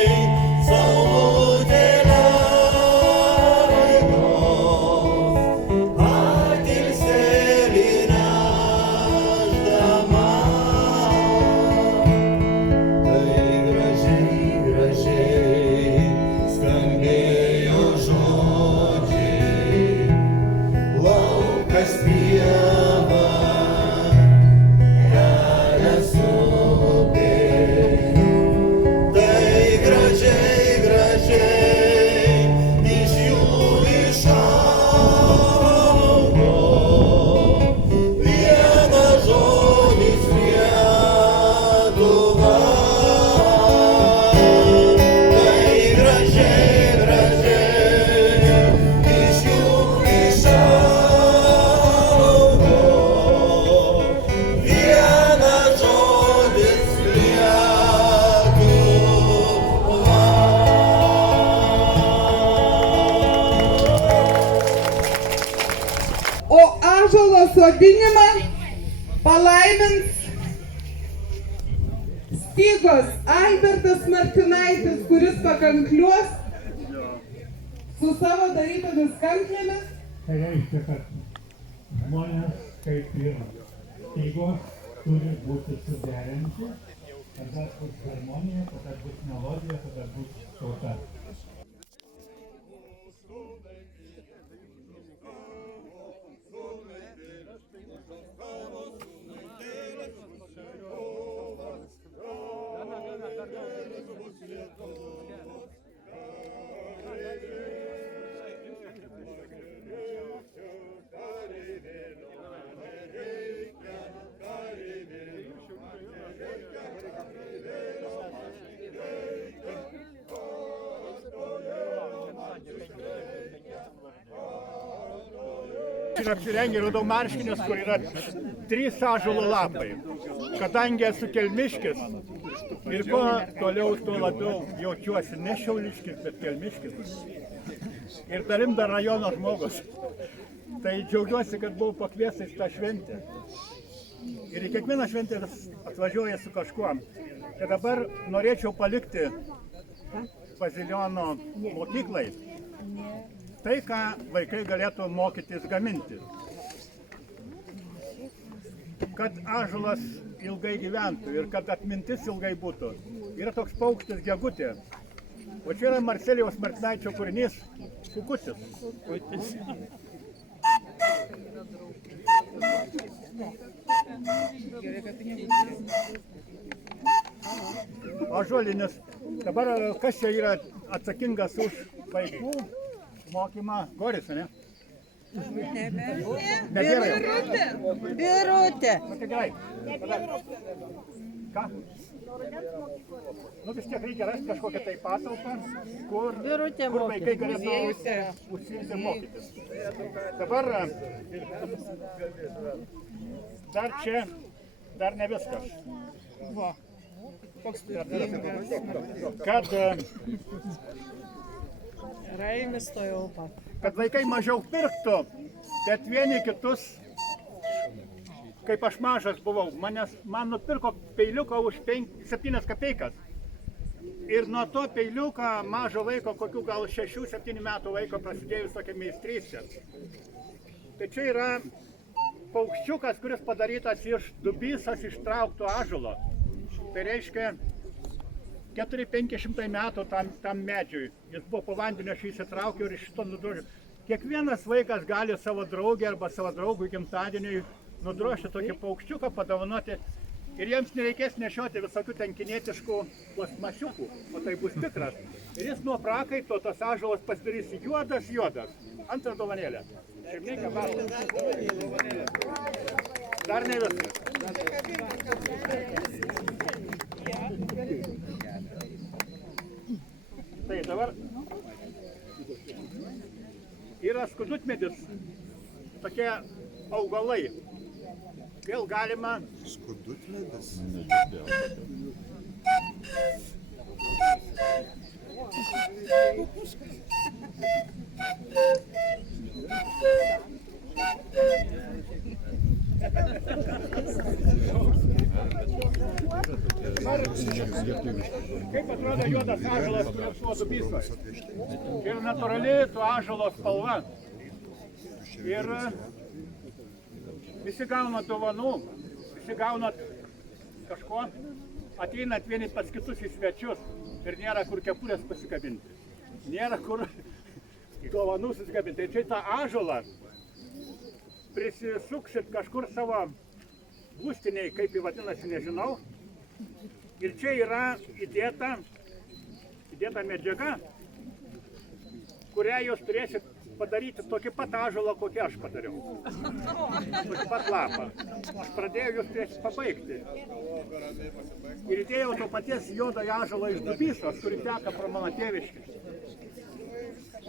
ąžuolo sodinimą palaimins Stygos Albertas Martinaitis, kuris pakankliuos su savo darytomis kanklėmis. Tai reiškia, kad žmonės kaip ir stygos turi būti suderinti, tada bus harmonija, tada bus melodija, tada bus tauta. Ir apsirengė radau marškinius, kur yra 3 ąžuolo lapai. Kadangi esu kelmiškis ir kuo toliau, tuo labiau jaučiuosi ne šiauliškis, bet kelmiškis. Ir dalim dar rajono žmogus. Tai džiaugiuosi, kad buvau pakviestas į tą šventę. Ir į kiekvieną šventę atvažiuoja su kažkuo. Ir dabar norėčiau palikti Bazilionų mokyklai tai, ką vaikai galėtų mokytis gaminti. Kad ąžuolas ilgai gyventų ir kad atmintis ilgai būtų. Yra toks paukštis gegutė. O čia yra Marcelijaus Martinaičio kūrinys Kukutis. Ąžuolinis. Dabar kas čia yra atsakingas už vaikų mokymą? Goris, ne? Birutė. Birutė. Gerai. Ką? Nu vis tiek reikia rasti kažkokią tai patalpą, kur vaikai galėtų užsiimti mokytis. Dabar dar čia, dar ne viskas. Kad vaikai mažiau pirktų, bet vieni kitus, kaip aš mažas buvau, man nupirko peiliuką už 7 kapeikas. Ir nuo to peiliuką mažo vaiko, kokių gal 6-7 metų vaiko prasidėjus tokia meistrystė. Tai čia yra paukščiukas, kuris padarytas iš dubysas ištraukto ąžuolo. Tai reiškia 400-500 metų tam medžiui. Jis buvo po vandeniu, aš įsitraukiau ir iš šito nudrožiu. Kiekvienas vaikas gali savo draugį arba savo draugui gimtadieniui nudrožti tokį paukščiuką, padovanoti. Ir jiems nereikės nešioti visokių tenkinietiškų plastmasiukų, o tai bus tikras. Ir jis nuo prakaito tas ąžuolas pasidarys juodas. Antrą dovanėlę. Šeimininkė važą. Dar ne viskas. Tai dabar yra skudutmedis, tokie augalai. Vėl galima... Skudutmedis? Kaip atrodo juodas ąžuolas, kuris buvo dubysas? Ir natūrali to ąžuolo spalva. Ir visi gaunat dovanų, visi gaunat kažko, ateinat vieni pas kitus į svečius ir nėra kur kepurės pasikabinti. Nėra kur dovanų susikabinti. Tai čia tą ąžuolą prisisuksit kažkur savo būstiniai, kaip jį vadinasi, nežinau. Ir čia yra įdėta medžiaga, kurią jūs turėsit padaryti tokį pat ąžuolą, kokį aš padariau. Tokį pat lapą. Aš pradėjau, jūs turėsit pabaigti. Ir įdėjau to paties juodo ąžuolo iš dubysos, kuri teka pro mano tėviškį.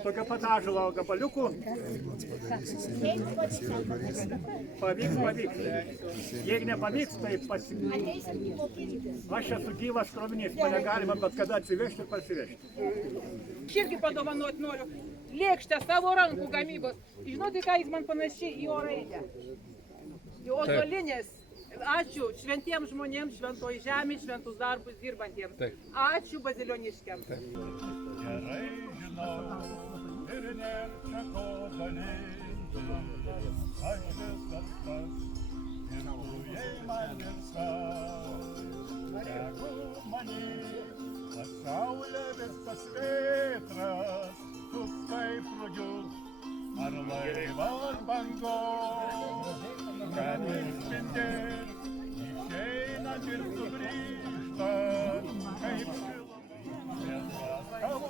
Tokio pat ąžuolo gabaliukų. Pavyks. Jeigu nepavyks, tai aš esu gyvas krovinys, mane galima bet kada atsivežti ir parsivežti. Aš irgi padovanoti noriu lėkštę savo rankų gamybos. Žinote, ką jis man panašiai į O raidę? į Ozolinės. Ačiū šventiems žmonėms, šventoj žemė, šventus darbus dirbantiems. Ačiū bazilioniškiams. Gerai žinau ir nėr čia ko dalinti, aš visas pats ir tu jei man viskas. Tegu manyt pasaulė visas vėtras, tu kaip rugius ar laivas bangos, kad išspindėt išeinant ir sugrįžtant, kaip šilumą. Tavo